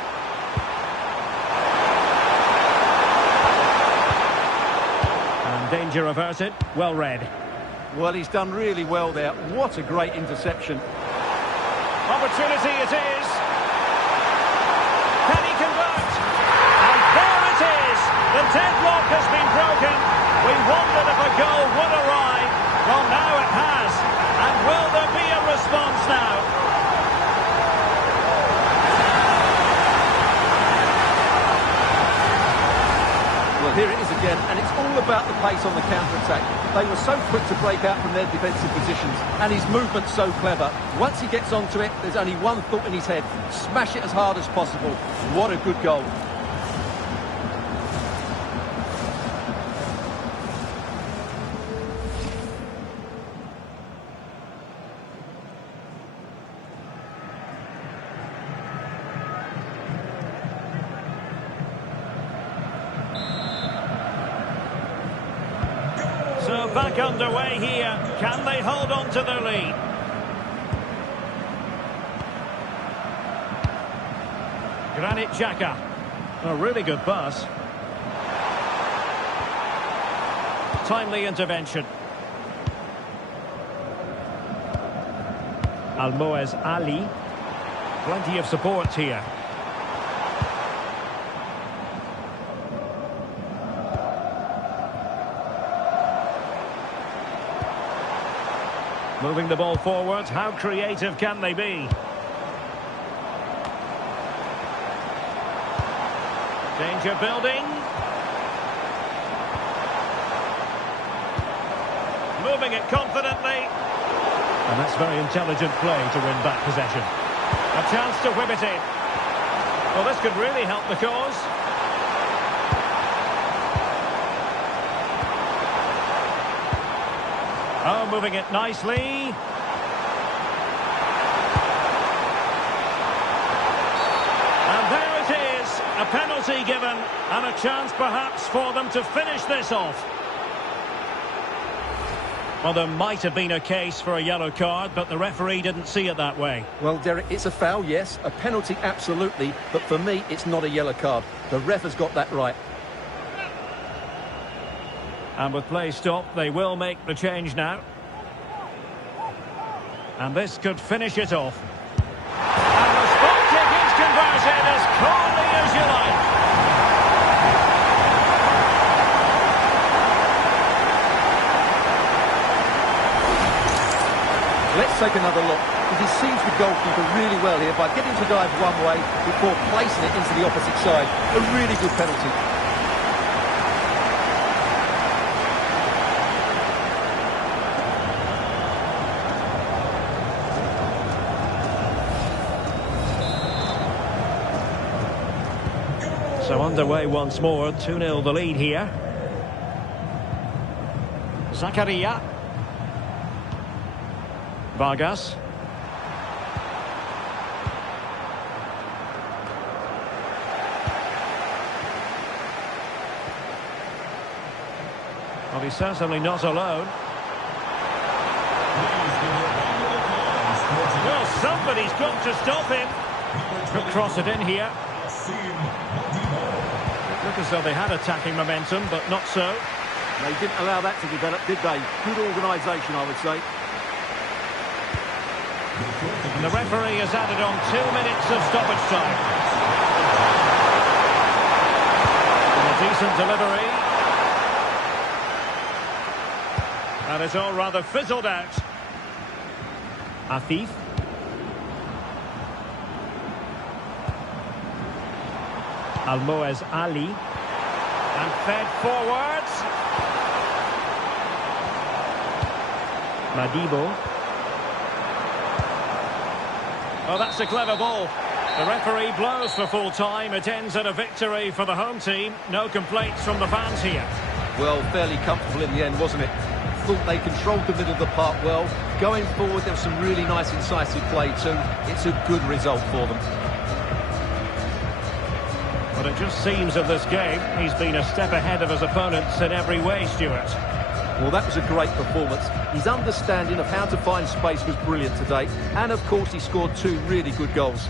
And danger averted. Well read. Well, he's done really well there. What a great interception. Opportunity it is. Can he convert? And there it is. The deadlock has been broken. We wondered if a goal would arrive. Well, now it has. And will there be a response now? Well, here it is again, and it's all about the pace on the counter-attack. They were so quick to break out from their defensive positions, and his movement's so clever. Once he gets onto it, there's only one thought in his head: smash it as hard as possible. What a good goal. So back underway here. Can they hold on to their lead? Granit Xhaka. A really good pass. Timely intervention. Almoez Ali. Plenty of support here. Moving the ball forward. How creative can they be? Danger building. Moving it confidently. And that's very intelligent play to win back possession. A chance to whip it in. Well, this could really help the cause. Oh, moving it nicely. And there it is. A penalty given. And a chance perhaps for them to finish this off. Well, there might have been a case for a yellow card, but the referee didn't see it that way. Well, Derek, it's a foul, yes. A penalty, absolutely. But for me, it's not a yellow card. The ref has got that right. And with play stopped, they will make the change now. And this could finish it off. And the spot kick is converted as calmly as you like. Let's take another look. He deceives the goalkeeper really well here by getting to dive one way before placing it into the opposite side. A really good penalty. So underway once more, 2-0 the lead here. Zakaria. Vargas. Well, he's certainly not alone. Well, somebody's got to stop him. Could cross it in here. Look as though they had attacking momentum, but not so. They didn't allow that to develop, did they? Good organisation, I would say. And the referee has added on 2 minutes of stoppage time. And a decent delivery. And it's all rather fizzled out. Afif. Almoez Ali. And fed forwards. Madibo. Well, that's a clever ball. The referee blows for full time. It ends in a victory for the home team. No complaints from the fans here. Well, fairly comfortable in the end, wasn't it? Thought they controlled the middle of the park well. Going forward, there was some really nice incisive play too. It's a good result for them. But it just seems of this game, he's been a step ahead of his opponents in every way, Stuart. Well, that was a great performance. His understanding of how to find space was brilliant today. And, of course, he scored 2 really good goals.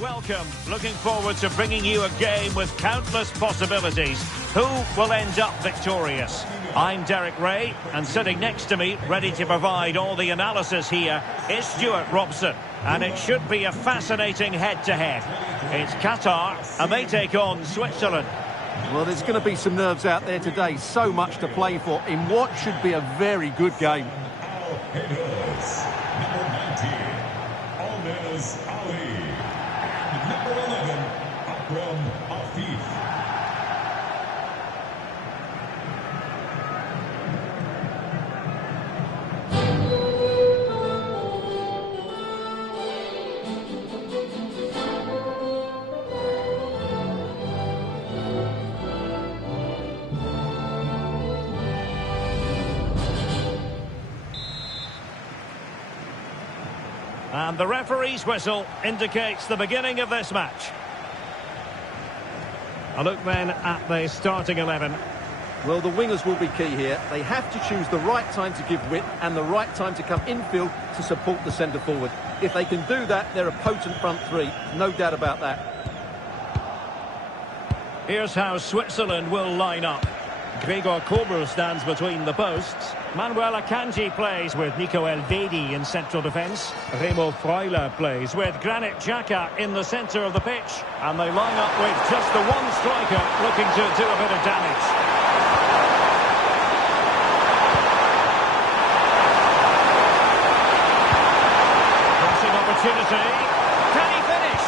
Welcome. Looking forward to bringing you a game with countless possibilities. Who will end up victorious? I'm Derek Ray, and sitting next to me, ready to provide all the analysis here, is Stuart Robson. And it should be a fascinating head-to-head. It's Qatar, and they take on Switzerland. Well, there's going to be some nerves out there today. So much to play for in what should be a very good game. And the referee's whistle indicates the beginning of this match. A look then at the starting 11. Well, the wingers will be key here. They have to choose the right time to give width and the right time to come infield to support the centre forward. If they can do that, they're a potent front three. No doubt about that. Here's how Switzerland will line up. Gregor Kobel stands between the posts. Manuel Akanji plays with Nico Elvedi in central defence. Remo Freuler plays with Granit Xhaka in the centre of the pitch. And they line up with just the one striker looking to do a bit of damage. Crossing opportunity. Can he finish?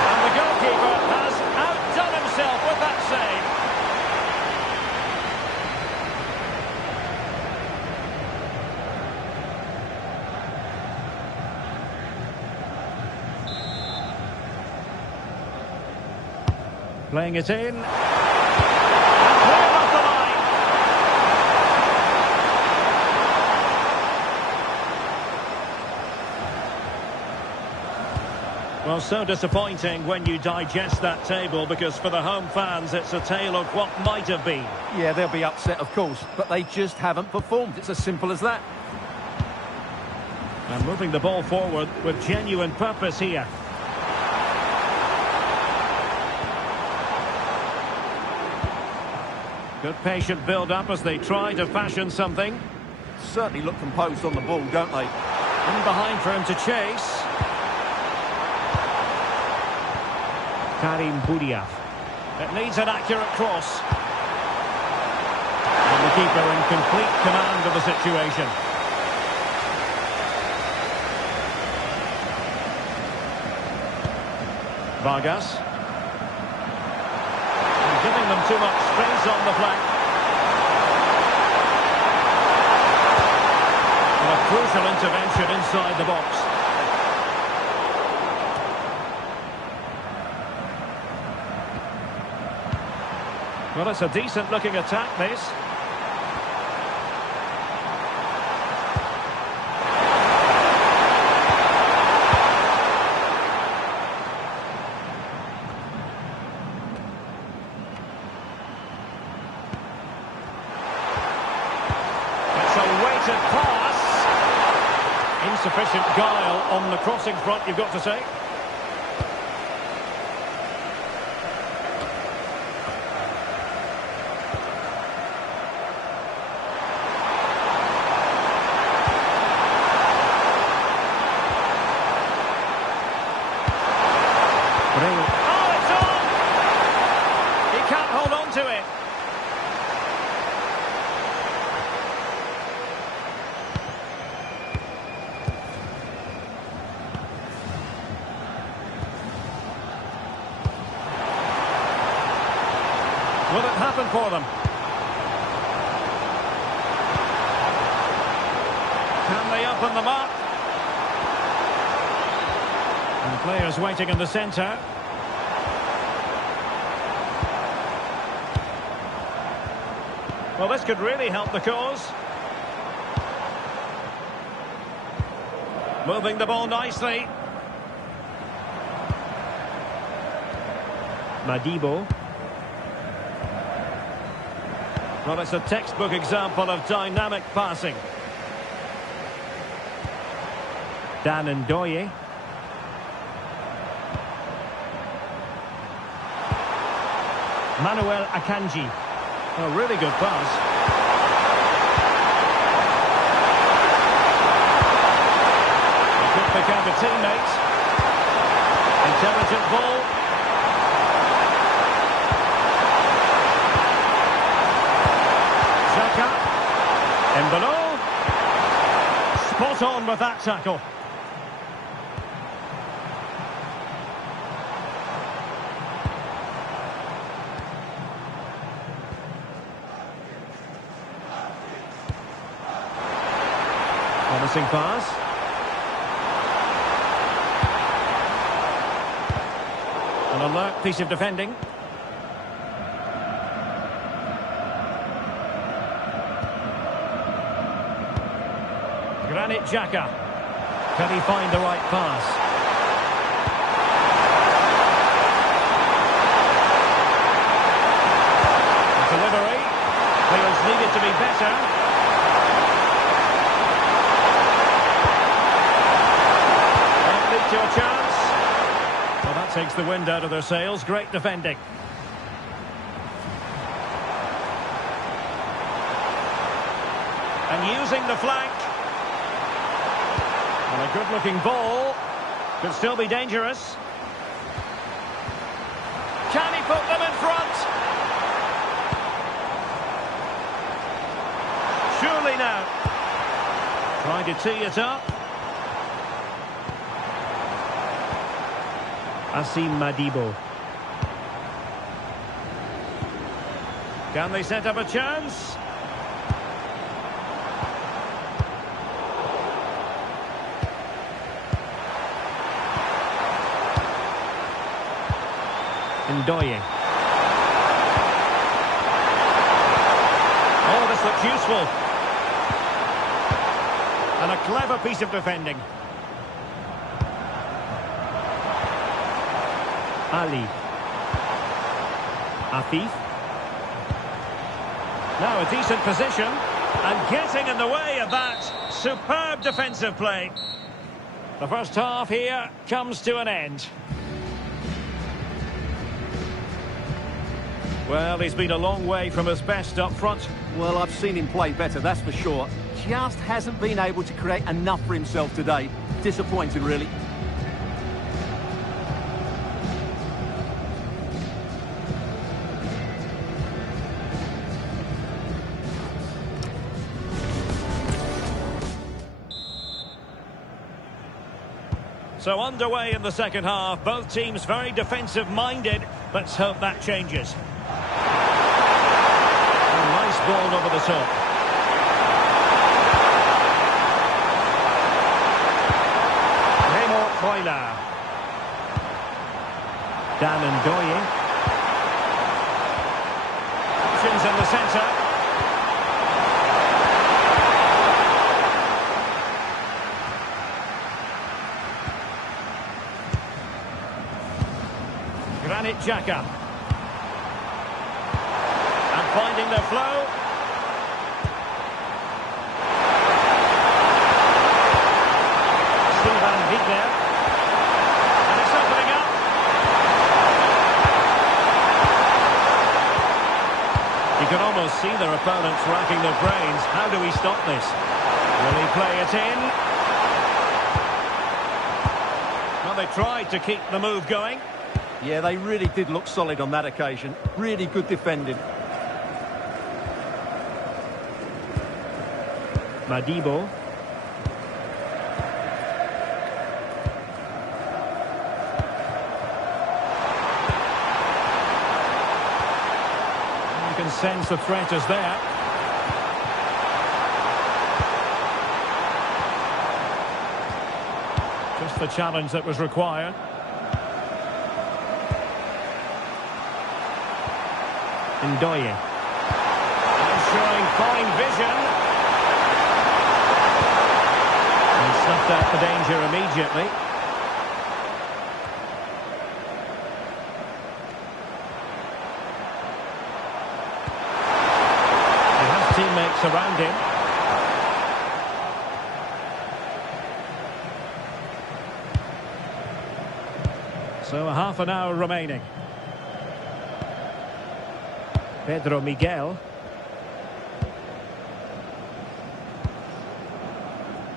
And the goalkeeper has outdone himself with that save. Playing it in. And cleared off the line. Well, so disappointing when you digest that table, because for the home fans it's a tale of what might have been. Yeah, they'll be upset, of course, but they just haven't performed. It's as simple as that. And moving the ball forward with genuine purpose here. Good patient build-up as they try to fashion something. Certainly look composed on the ball, don't they? In behind for him to chase. Karim Boudiaf. It needs an accurate cross. And the keeper in complete command of the situation. Vargas. Giving them too much space on the flank. And a crucial intervention inside the box. Well, it's a decent looking attack, this. Pass. Insufficient guile on the crossing front, you've got to say. Oh, it's on! He can't hold on to it. Will it happen for them? Can they open them up? And players waiting in the centre. Well, this could really help the cause. Moving the ball nicely. Madibo. Well, it's a textbook example of dynamic passing. Dan Ndoye. Manuel Akanji. A really good pass. He could pick out a teammate. Intelligent ball. Xhaka. Embolo. Spot on with that tackle. Promising pass. An alert piece of defending. Granit Xhaka. Can he find the right pass? The delivery. Players needed to be better. To a chance. Well, that takes the wind out of their sails. Great defending. And using the flank. And a good-looking ball. Could still be dangerous. Can he put them in front? Surely now. Trying to tee it up. Asim Madibo. Can they set up a chance? Ndoye. Oh, this looks useful. And a clever piece of defending. Ali. Afif. Now a decent position. And getting in the way of that. Superb defensive play. The first half here comes to an end. Well, he's been a long way from his best up front. Well, I've seen him play better, that's for sure. Just hasn't been able to create enough for himself today. Disappointing, really. So underway in the second half, both teams very defensive-minded. Let's hope that changes. A nice ball over the top. Raymond Koyla. Dan Ndoye. Options in the centre. Granit Xhaka. And finding the flow. Sylvain Wigner. And it's opening up. You can almost see their opponents racking their brains. How do we stop this? Will he play it in? Well, they tried to keep the move going. Yeah, they really did look solid on that occasion. Really good defending. Madibo. You can sense the threat is there. Just the challenge that was required. Ndoye. Showing Fine vision. And snuffed out the danger immediately. He has teammates around him. So half an hour remaining. Pedro Miguel.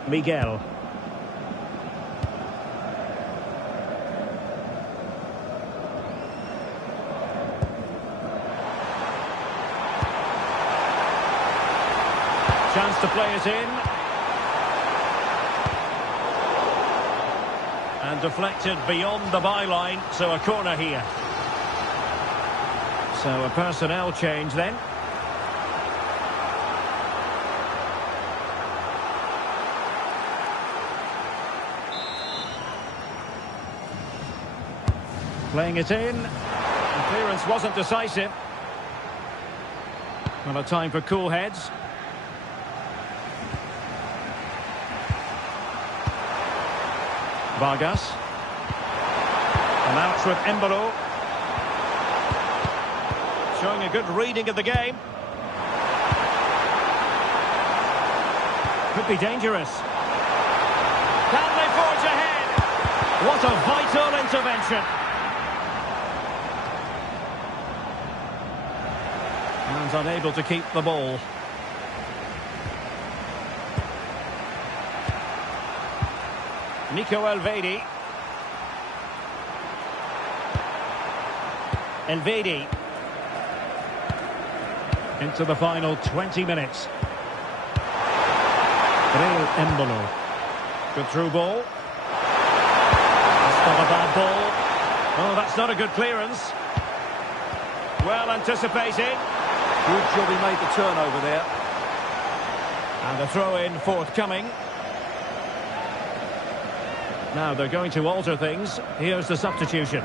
Miguel. Chance to play it in. And deflected beyond the byline, so a corner here. So a personnel change then. Playing it in. The clearance wasn't decisive. Well, a time for cool heads. Vargas. And now it's with Embolo. Showing a good reading of the game. Could be dangerous. Can they forge ahead? What a vital intervention. And unable to keep the ball. Nico Elvedi. Elvedi. Into the final 20 minutes. Real Embolo. Good through ball. That's not a bad ball. Oh, that's not a good clearance. Well anticipated. Good job he made the turnover there. And a throw-in forthcoming. Now they're going to alter things. Here's the substitution.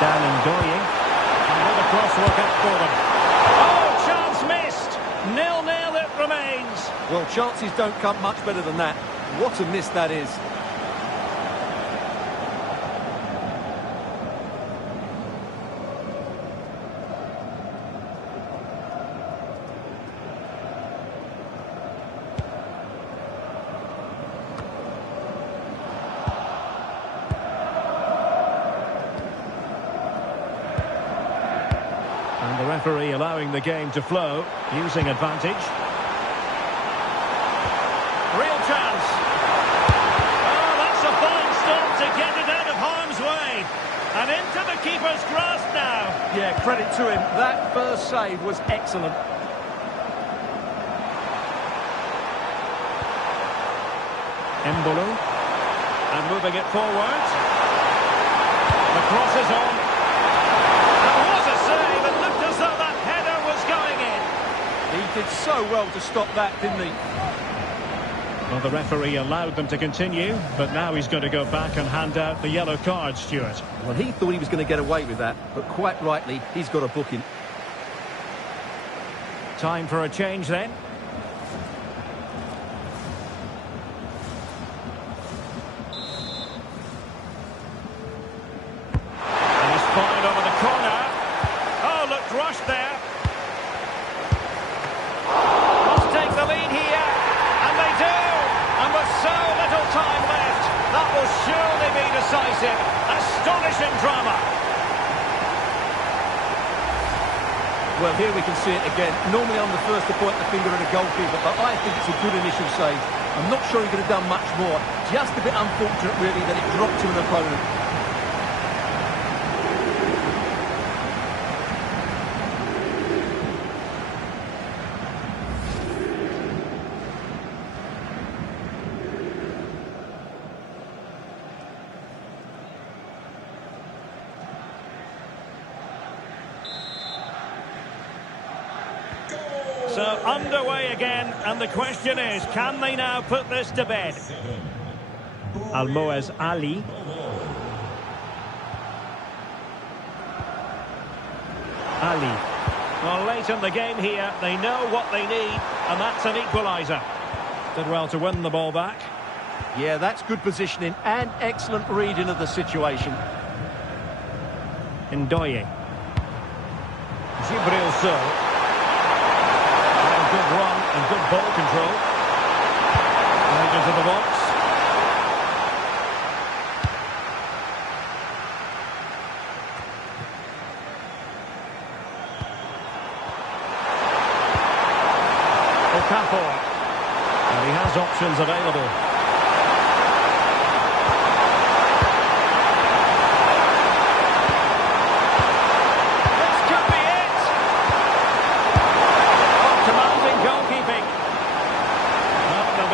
Dan and Goying. And with a crosswork out for them. Oh, chance missed. 0-0 it remains. Well, chances don't come much better than that. What a miss that is. And the referee allowing the game to flow, using advantage. Real chance. Oh, that's a fine stop to get it out of harm's way. And into the keeper's grasp now. Yeah, credit to him. That first save was excellent. Embolo. And moving it forward. The cross is on. That was a save. It looked as though that header was going in. He did so well to stop that, didn't he? Well, the referee allowed them to continue, but now he's going to go back and hand out the yellow card, Stuart. Well, he thought he was going to get away with that, but quite rightly, he's got a booking. Time for a change then. And he's fired over the corner. Oh, looked rushed there. Must take the lead here, and they do. And with so little time left, that will surely be decisive. Astonishing drama. Well, here we can see it again. Normally I'm the first to point the finger at a goalkeeper, but I think it's a good initial save. I'm not sure he could have done much more. Just a bit unfortunate, really, that it dropped to an opponent. So underway again, and the question is, can they now put this to bed? Almoez Ali. Ali. Well, late in the game here, they know what they need, and that's an equaliser. Did well to win the ball back. Yeah, that's good positioning and excellent reading of the situation. Ndoye. Gibril Sow. Good run and good ball control. Right into the box. Okafor. And he has options available.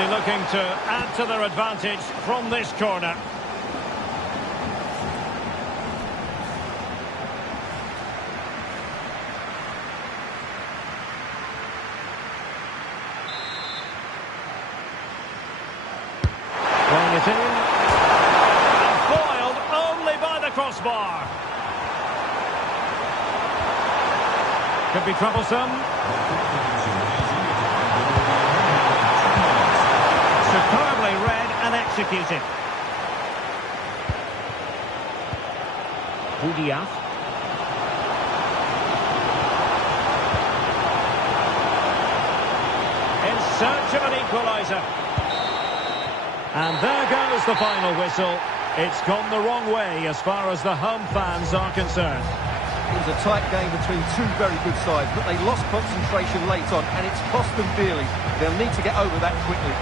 Looking to add to their advantage from this corner. Playing it in. And foiled only by the crossbar. Could be troublesome. Superbly read and executed. Boudiaf. In search of an equaliser. And there goes the final whistle. It's gone the wrong way as far as the home fans are concerned. It was a tight game between two very good sides, but they lost concentration late on, and it's cost them dearly. They'll need to get over that quickly.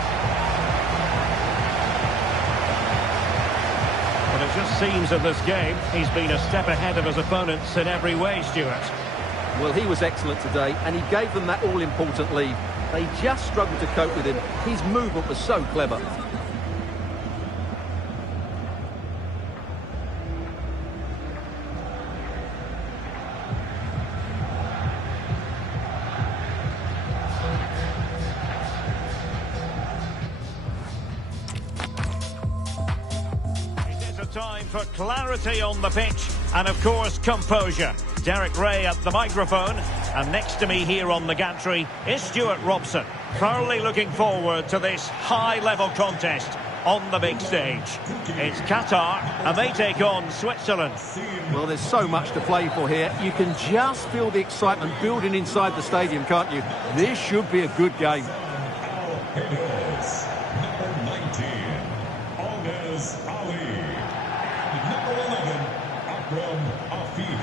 But it just seems in this game he's been a step ahead of his opponents in every way, Stuart. Well, he was excellent today, and he gave them that all-important lead. They just struggled to cope with him. His movement was so clever. Time for clarity on the pitch and, of course, composure. Derek Ray at the microphone, and next to me here on the gantry is Stuart Robson. Thoroughly looking forward to this high-level contest on the big stage. It's Qatar, and they take on Switzerland. Well, there's so much to play for here. You can just feel the excitement building inside the stadium, can't you? This should be a good game. It is number 19, Almoez Ali. Number 11, Afif.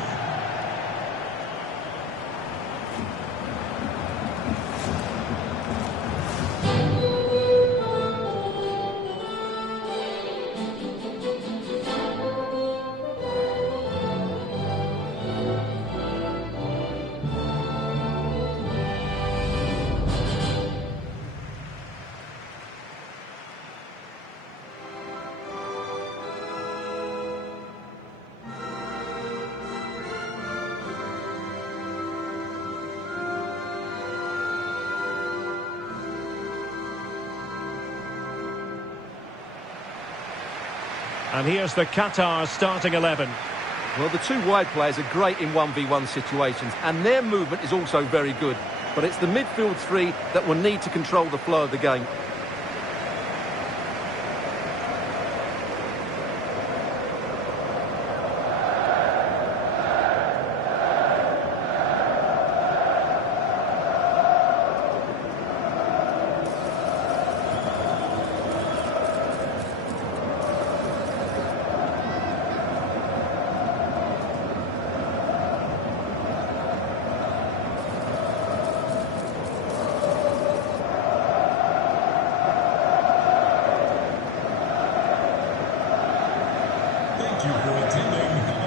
And here's the Qatar starting 11. Well, the two wide players are great in 1v1 situations, and their movement is also very good. But it's the midfield three that will need to control the flow of the game.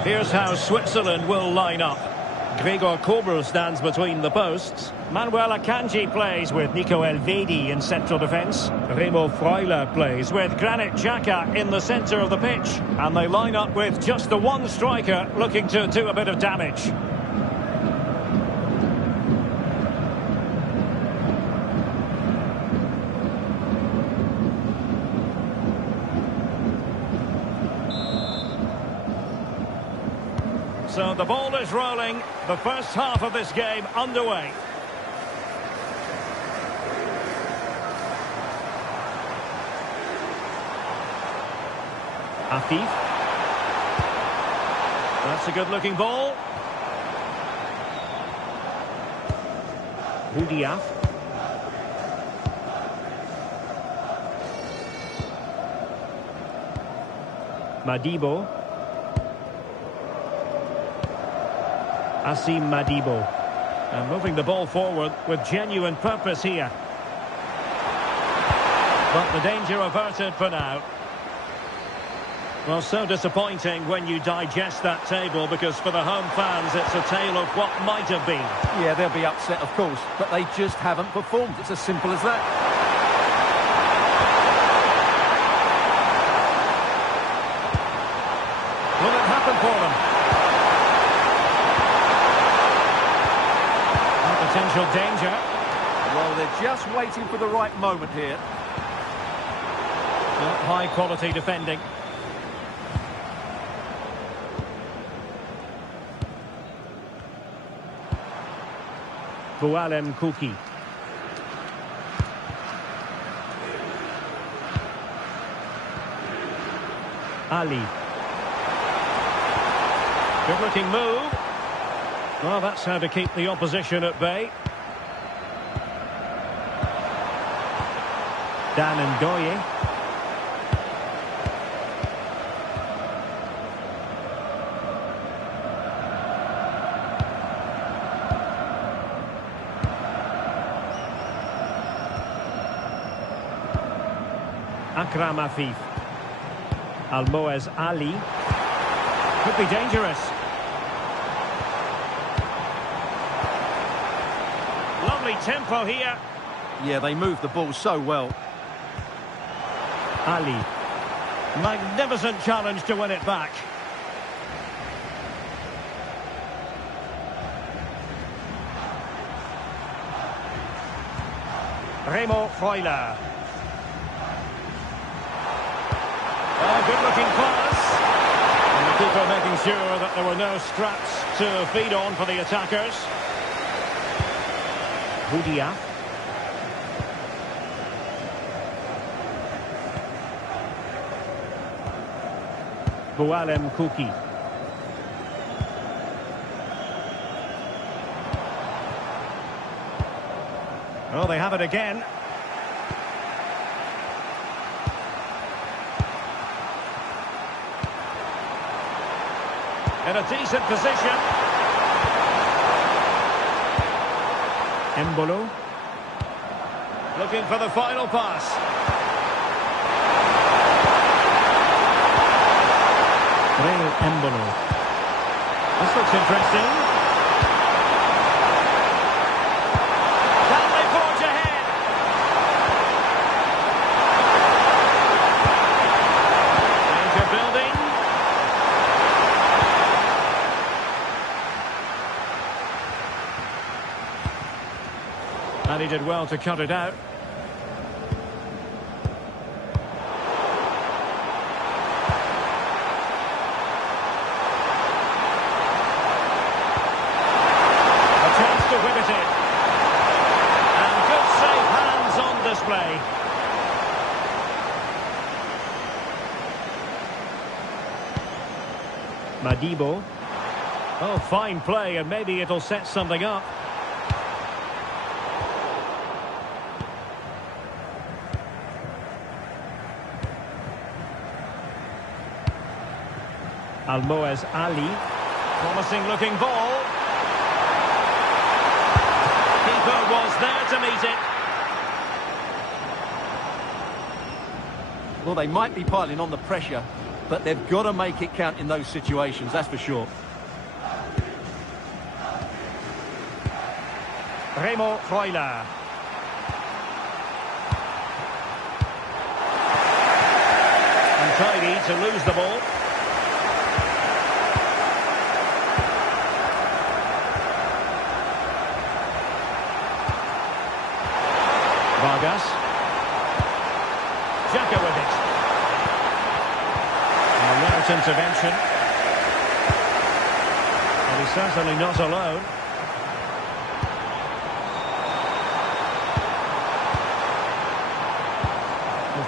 Here's how Switzerland will line up. Gregor Kobel stands between the posts. Manuel Akanji plays with Nico Elvedi in central defence. Remo Freuler plays with Granit Xhaka in the centre of the pitch. And they line up with just the one striker looking to do a bit of damage. So the ball is rolling. The first half of this game underway. Afif. That's a good-looking ball. Houdiaf. Madibo. Asim Madibo. And moving the ball forward with genuine purpose here. But the danger averted for now. Well, so disappointing when you digest that table, because for the home fans it's a tale of what might have been. Yeah, they'll be upset, of course, but they just haven't performed. It's as simple as that. Will it happen for them? Potential danger. Well, they're just waiting for the right moment here. Not high quality defending. Boualem Kouki. Ali. Good looking move. Well, that's how to keep the opposition at bay. Dan Ndoye. Akram Afif. Almoez Ali. Could be dangerous. Lovely tempo here. Yeah, they move the ball so well. Ali. Magnificent challenge to win it back. Remo Freuler. Good-looking pass. And the keeper making sure that there were no scraps to feed on for the attackers. Houdiaf. Boualem Kouki. Oh, they have it again. In a decent position. Embolo. Looking for the final pass. Embolo. This looks interesting. Can they forge ahead? Danger building. And he did well to cut it out. To whip it in. And good safe hands on display. Madibo. Oh, fine play, and maybe it'll set something up. Almoez Ali. Promising looking ball. Was there to meet it. Well, they might be piling on the pressure, but they've got to make it count in those situations, that's for sure. Remo Freuler. Untidy to lose the ball. Vargas. Xhaka with it. And a alert intervention. Certainly not alone.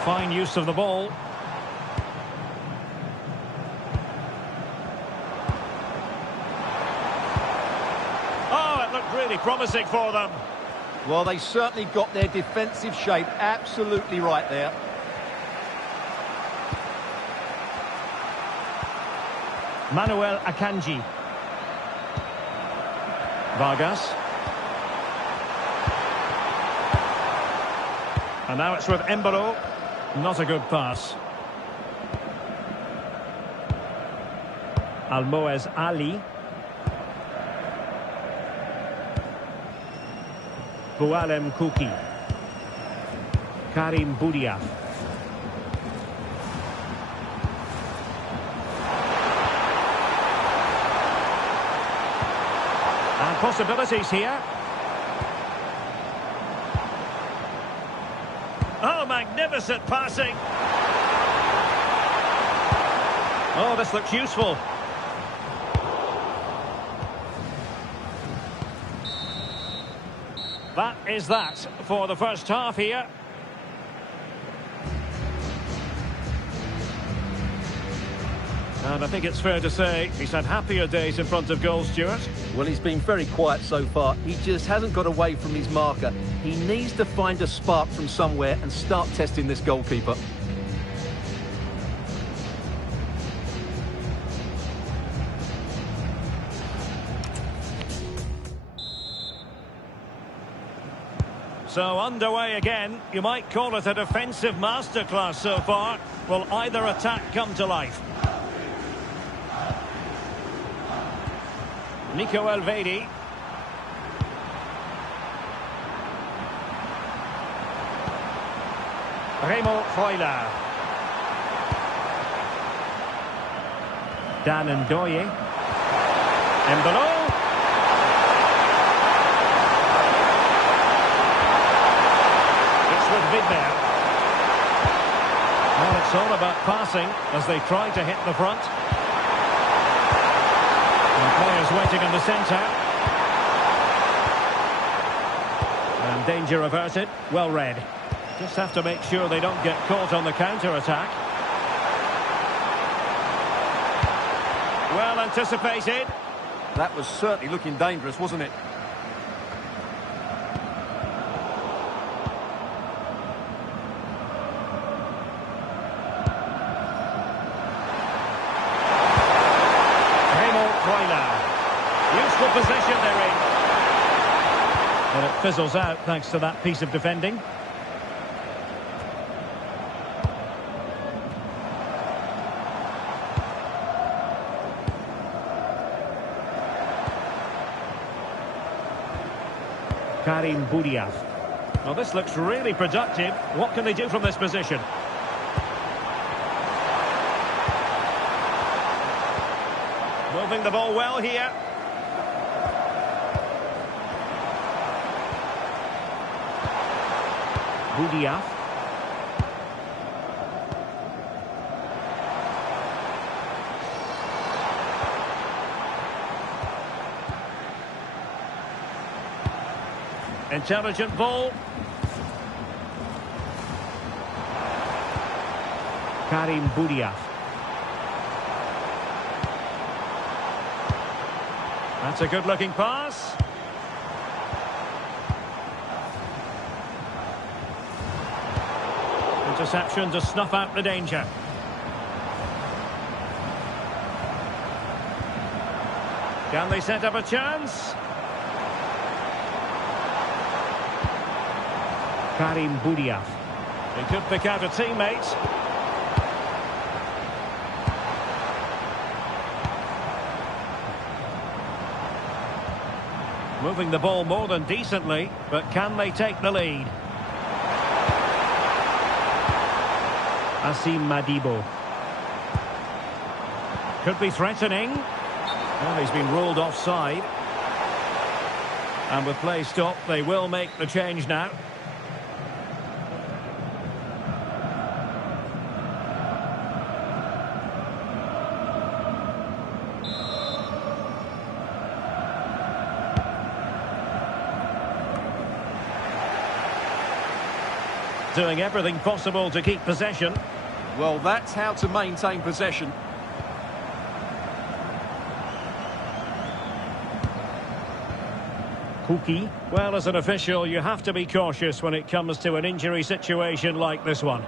Fine use of the ball. Oh, it looked really promising for them. Well, they certainly got their defensive shape absolutely right there. Manuel Akanji. Vargas. And now it's with Embolo. Not a good pass. Almoez Ali. Boualem Kouki. Karim Boudia. And possibilities here. Oh, magnificent passing. Oh, this looks useful. That is that for the first half here. And I think it's fair to say he's had happier days in front of goal, Stuart. Well, he's been very quiet so far. He just hasn't got away from his marker. He needs to find a spark from somewhere and start testing this goalkeeper. So underway again. You might call it a defensive masterclass so far. Will either attack come to life? Nico Elvedi. Remo Freuler. Dan Ndoye. Embolo. It's with Vidmer. Well, it's all about passing as they try to hit the front. And players waiting in the centre. And danger averted. Well read. Just have to make sure they don't get caught on the counter-attack. Well anticipated. That was certainly looking dangerous, wasn't it? Remo Freuler. Useful possession they're in. But it fizzles out thanks to that piece of defending. Karim Boudia. Well, this looks really productive. What can they do from this position? Moving the ball well here. Boudia. Intelligent ball. Karim Boudia. That's a good-looking pass. Interception to snuff out the danger. Can they set up a chance? Karim Boudia. He could pick out a teammate. Moving the ball more than decently, but can they take the lead? Asim Madibo. Could be threatening. Well, he's been ruled offside. And with play stopped, they will make the change now. doing everything possible to keep possession. Well, that's how to maintain possession. Cookie. Well, as an official, you have to be cautious when it comes to an injury situation like this one.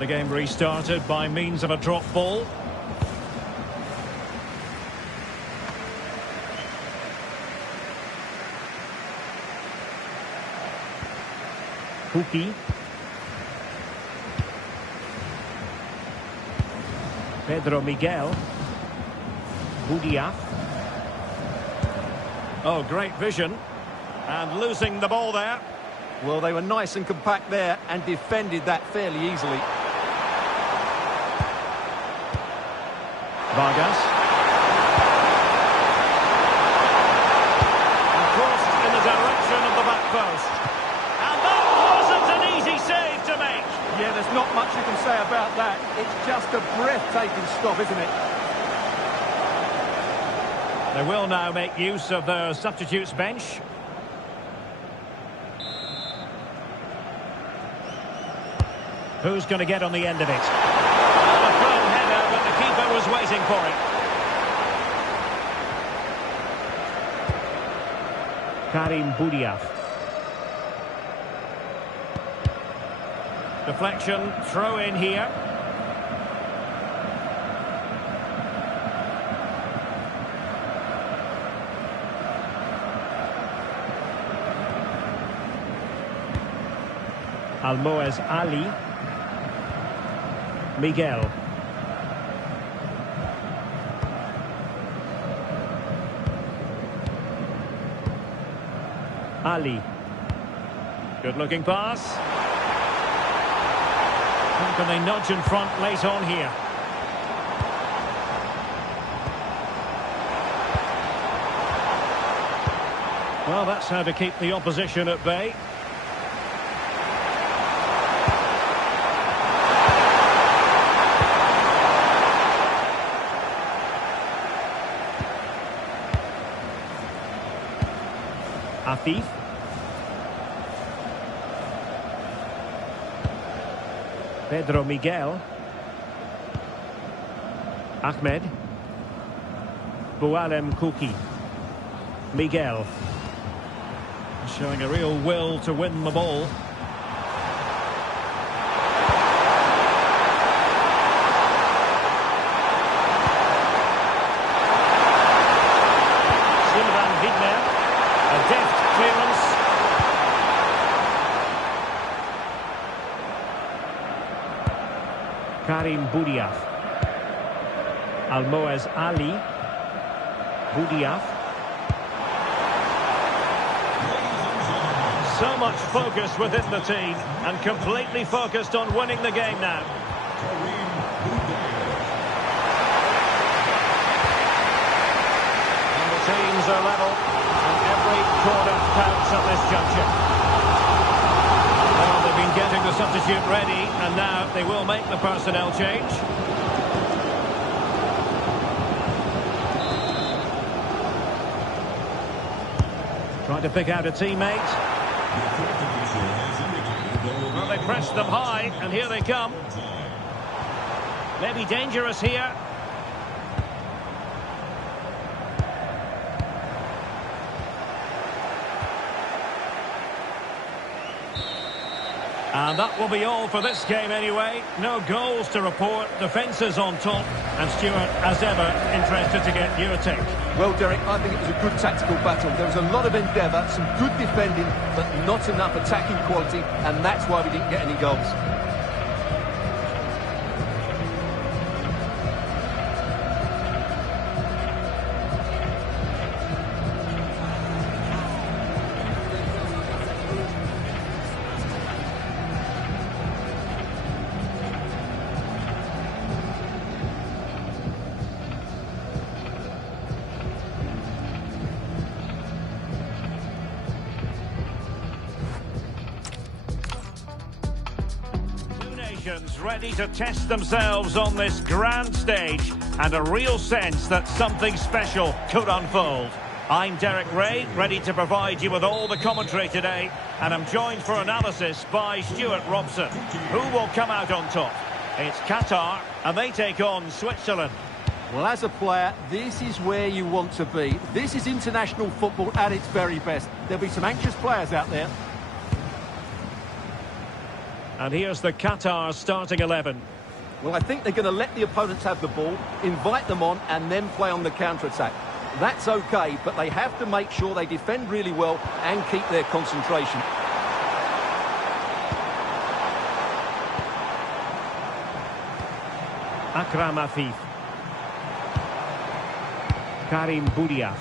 And the game restarted by means of a drop ball. Pukki. Pedro Miguel. Budiaf. Oh, great vision. And losing the ball there. Well, they were nice and compact there and defended that fairly easily. Vargas. And crossed in the direction of the back post. And that wasn't an easy save to make. Yeah, there's not much you can say about that. It's just a breathtaking stop, isn't it? They will now make use of their substitutes bench. Who's going to get on the end of it? A thrown header, but the keeper was waiting for it. Karim Budiaf. Deflection, throw in here. Almoez Ali. Miguel. Ali. Good looking pass. How can they nudge in front late on here? Well, that's how to keep the opposition at bay. Afif. Pedro Miguel. Ahmed. Boualem Kouki. Miguel. Showing a real will to win the ball. A deft clearance. Karim Budiaf. Almoez Ali. Budiaf. So much focus within the team and completely focused on winning the game now. And the teams are level. Every corner counts at this juncture. Well, they've been getting the substitute ready, and now they will make the personnel change. Trying to pick out a teammate. Well, they pressed them high, and here they come. Maybe dangerous here. And that will be all for this game anyway. No goals to report, defences on top. And Stuart, as ever, interested to get your take. Well, Derek, I think it was a good tactical battle. There was a lot of endeavour, some good defending, but not enough attacking quality, and that's why we didn't get any goals. Ready to test themselves on this grand stage, and a real sense that something special could unfold. I'm Derek Ray, ready to provide you with all the commentary today, and I'm joined for analysis by Stuart Robson. Who will come out on top? It's Qatar, and they take on Switzerland. Well, as a player, this is where you want to be. This is international football at its very best. There'll be some anxious players out there. And here's the Qatar starting 11. Well, I think they're going to let the opponents have the ball, invite them on, and then play on the counter-attack. That's okay, but they have to make sure they defend really well and keep their concentration. Akram Afif. Karim Boudiaf.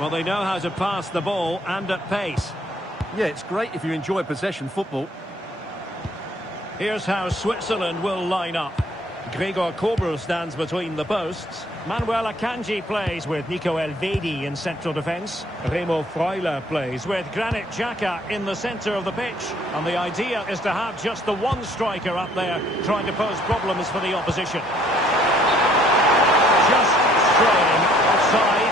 Well, they know how to pass the ball and at pace. Yeah, it's great if you enjoy possession football. Here's how Switzerland will line up. Gregor Kobel stands between the posts. Manuel Akanji plays with Nico Elvedi in central defence. Remo Freuler plays with Granit Xhaka in the centre of the pitch. And the idea is to have just the one striker up there trying to pose problems for the opposition. Just straying offside.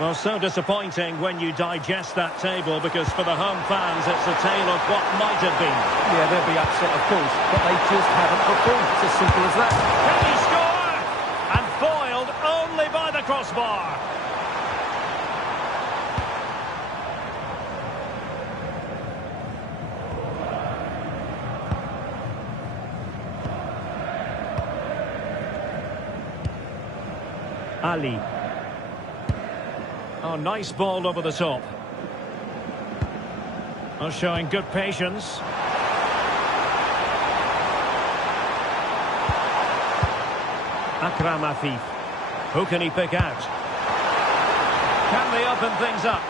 Well, so disappointing when you digest that table, because for the home fans it's a tale of what might have been. Yeah, they'll be upset, of course, but they just haven't performed. It's as simple as that. Can he score? And foiled only by the crossbar. Ali. Oh, nice ball over the top. Oh, showing good patience. Akram Afif. Who can he pick out? Can they open things up?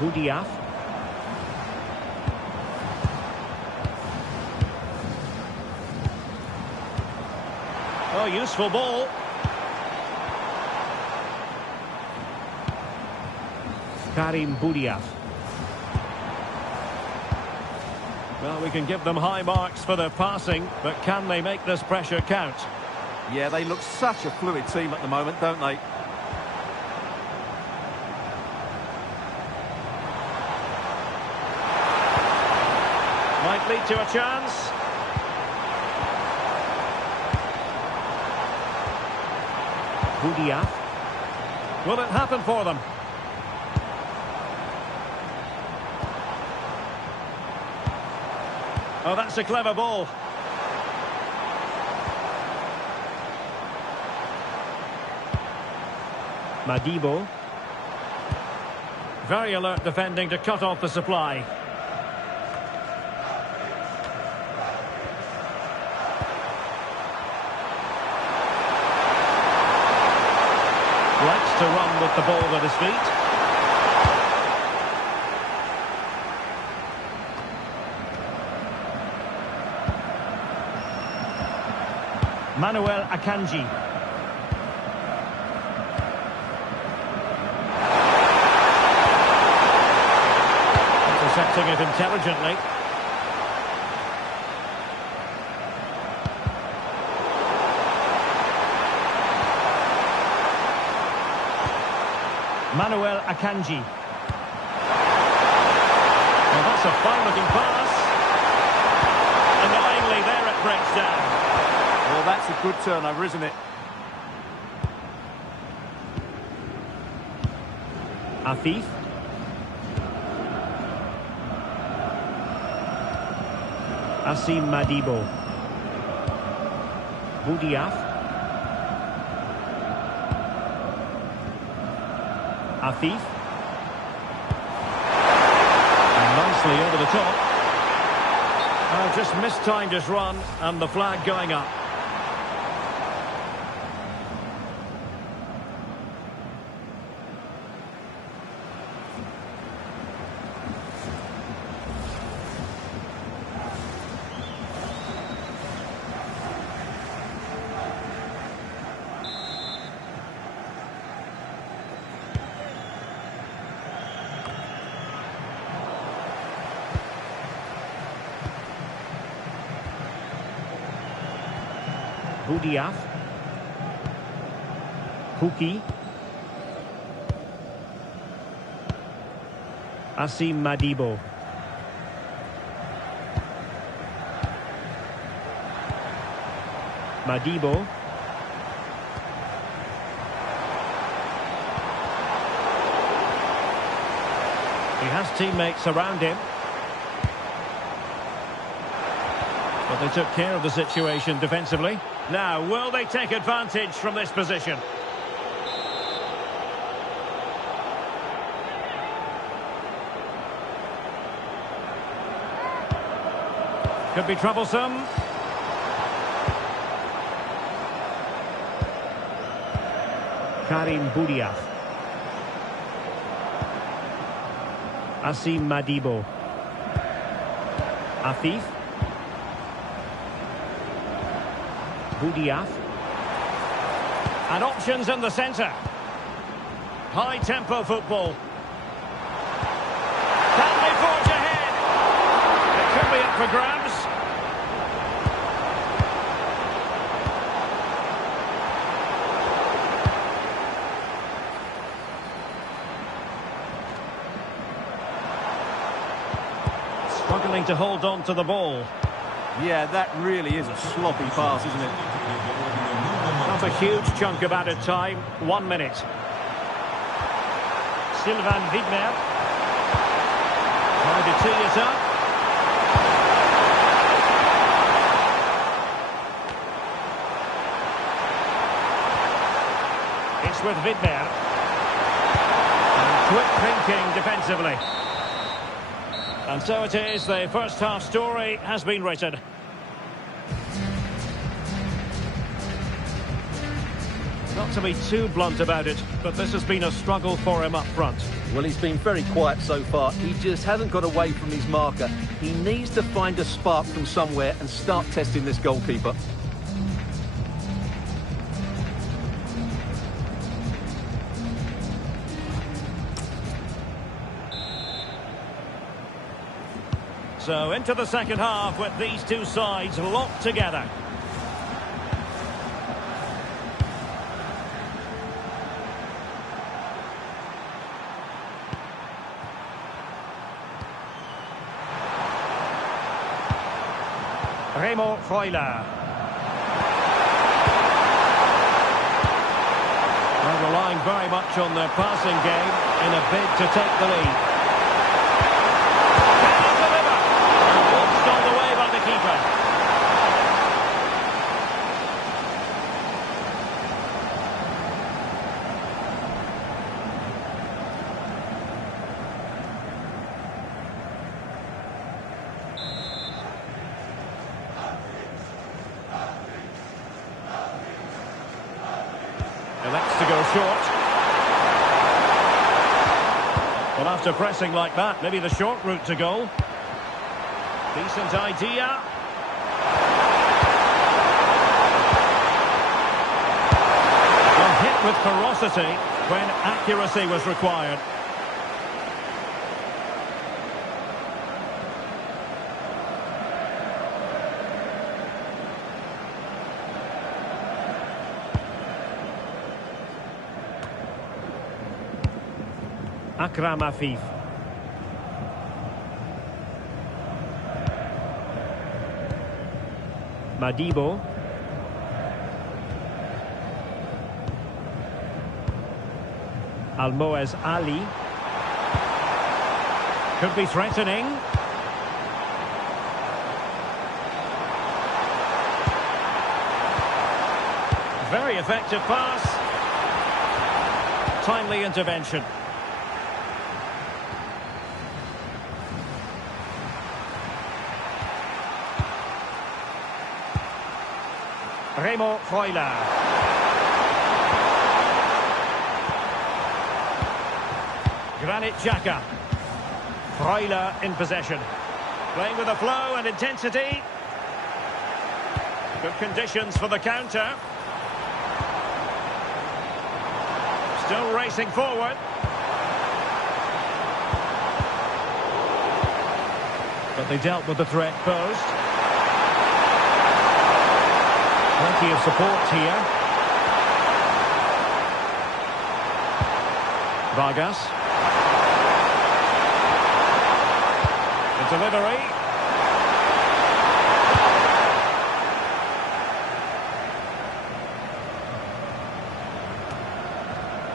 Boudiaf. Oh, useful ball. Karim Boudiaf. Well, we can give them high marks for their passing, but can they make this pressure count? Yeah, they look such a fluid team at the moment, don't they? Might lead to a chance. Boudiaf. Will it happen for them? Oh, that's a clever ball. Madibo. Very alert defending to cut off the supply. Likes to run with the ball at his feet. Manuel Akanji. Intercepting it intelligently. Manuel Akanji. Well, that's a fine-looking pass. Annoyingly, there it breaks down. Well, that's a good turnover, isn't it? Afif. Asim Madibo. Boudiaf. Afif. And nicely over the top. Oh, just mistimed his run, and the flag going up. Boudiaf. Pukki. Asim Madibo. Madibo. He has teammates around him. But they took care of the situation defensively. Now, will they take advantage from this position? Could be troublesome. Karim Boudiaf. Asim Madibo. Afif. Boudiaf. And options in the centre. High-tempo football. Can they forge ahead? It could be up for grabs. Struggling to hold on to the ball. Yeah, that really is a sloppy pass, isn't it? Not a huge chunk of added time. 1 minute. Sylvain Widmer. Trying to tee it up. It's with Widmer. And quick thinking defensively. And so it is, the first half story has been written. Not to be too blunt about it, but this has been a struggle for him up front. Well, he's been very quiet so far. He just hasn't got away from his marker. He needs to find a spark from somewhere and start testing this goalkeeper. So into the second half with these two sides locked together. Remo Freuler. They're relying very much on their passing game in a bid to take the lead. Elects to go short. Well, after pressing like that, maybe the short route to goal. Decent idea. Well, hit with ferocity when accuracy was required. Akram Afif. Madibo. Almoez Ali. Could be threatening. Very effective pass. Timely intervention. Remo Freuler. Granit Xhaka. Freuler in possession. Playing with a flow and intensity. Good conditions for the counter. Still racing forward. But they dealt with the threat posed. Plenty of support here. Vargas. The delivery.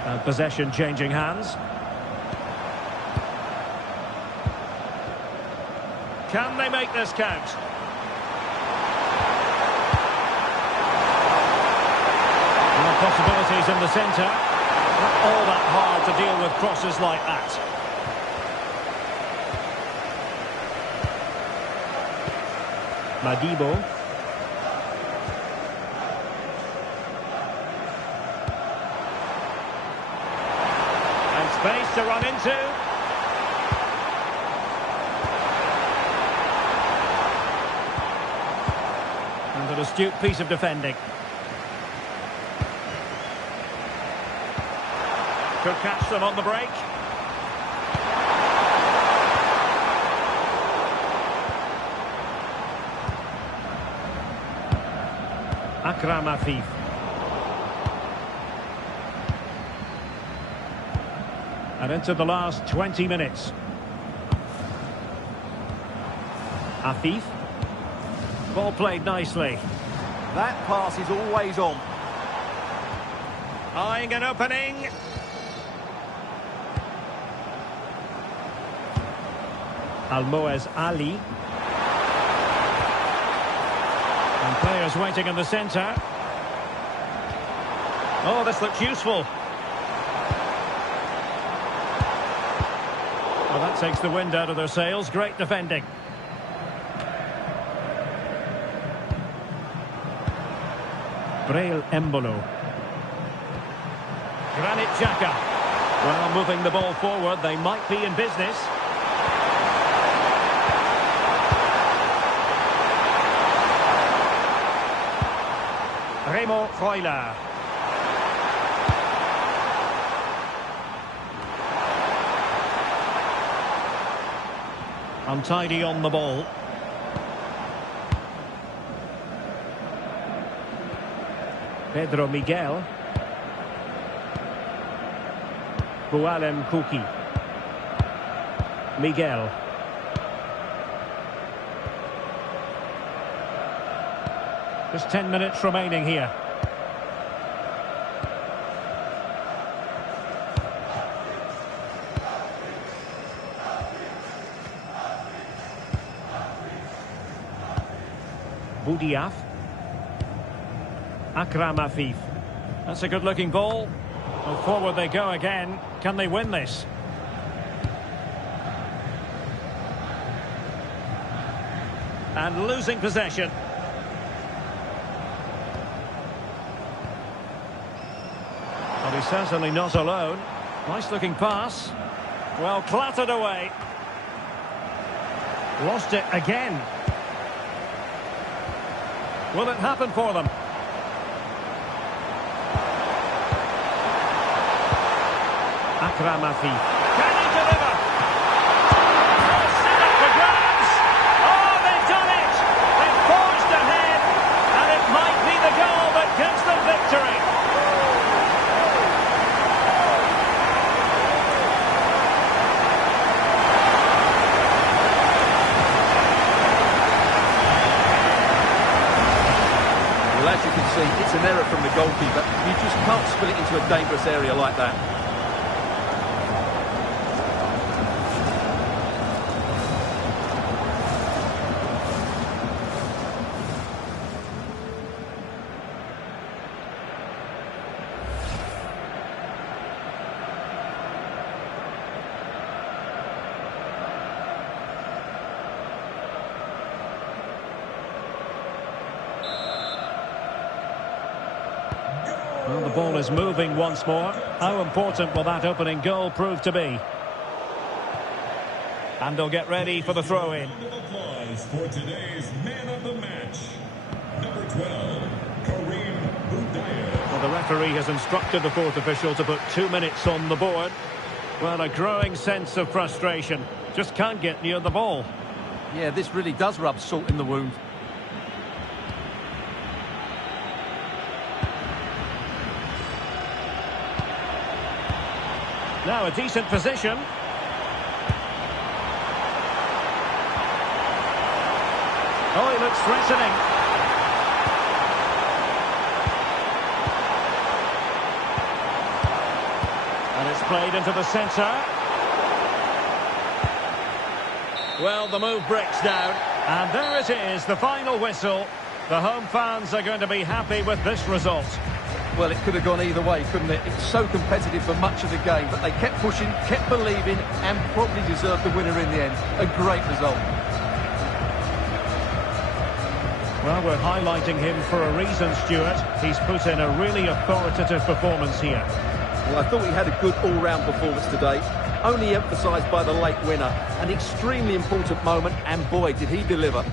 And possession changing hands. Can they make this count? And possibilities in the centre. Not all that hard to deal with crosses like that. Madibo. And space to run into. And an astute piece of defending. Could catch them on the break. Akram Afif. And into the last 20 minutes. Afif. Ball played nicely. That pass is always on. Eyeing an opening. Almoez Ali. And players waiting in the centre. Oh, this looks useful. Well, that takes the wind out of their sails. Great defending. Braille Embolo. Granit Xhaka. Well, moving the ball forward, they might be in business. Remo Freuler. Untidy on the ball. Pedro Miguel. Bualem Kuki. Miguel. Just 10 minutes remaining here. Boudiaf. Akram Afif. That's a good-looking ball. Well, forward they go again. Can they win this? And losing possession. Well, he's certainly not alone. Nice-looking pass. Well, clattered away. Lost it again. Will it happen for them? Akram Afif. Can he deliver? Oh, set up for grabs! Oh, they've done it! They've forged ahead, and it might be the goal that gives them victory. Well, as you can see, it's an error from the goalkeeper. You just can't spill it into a dangerous area like that. Well, the ball is moving once more. How important will that opening goal prove to be? And they'll get ready for the throw-in. Applause for today's man of the match, number 12, Kareem Budaya. Well, the referee has instructed the fourth official to put 2 minutes on the board. Well, a growing sense of frustration. Just can't get near the ball. Yeah, this really does rub salt in the wound. Now a decent position. Oh, he looks threatening. And it's played into the centre. Well, the move breaks down. And there it is, the final whistle. The home fans are going to be happy with this result. Well, it could have gone either way, couldn't it? It's so competitive for much of the game, but they kept pushing, kept believing, and probably deserved the winner in the end. A great result. Well, we're highlighting him for a reason, Stuart. He's put in a really authoritative performance here. Well, I thought he had a good all-round performance today, only emphasised by the late winner. An extremely important moment, and boy, did he deliver.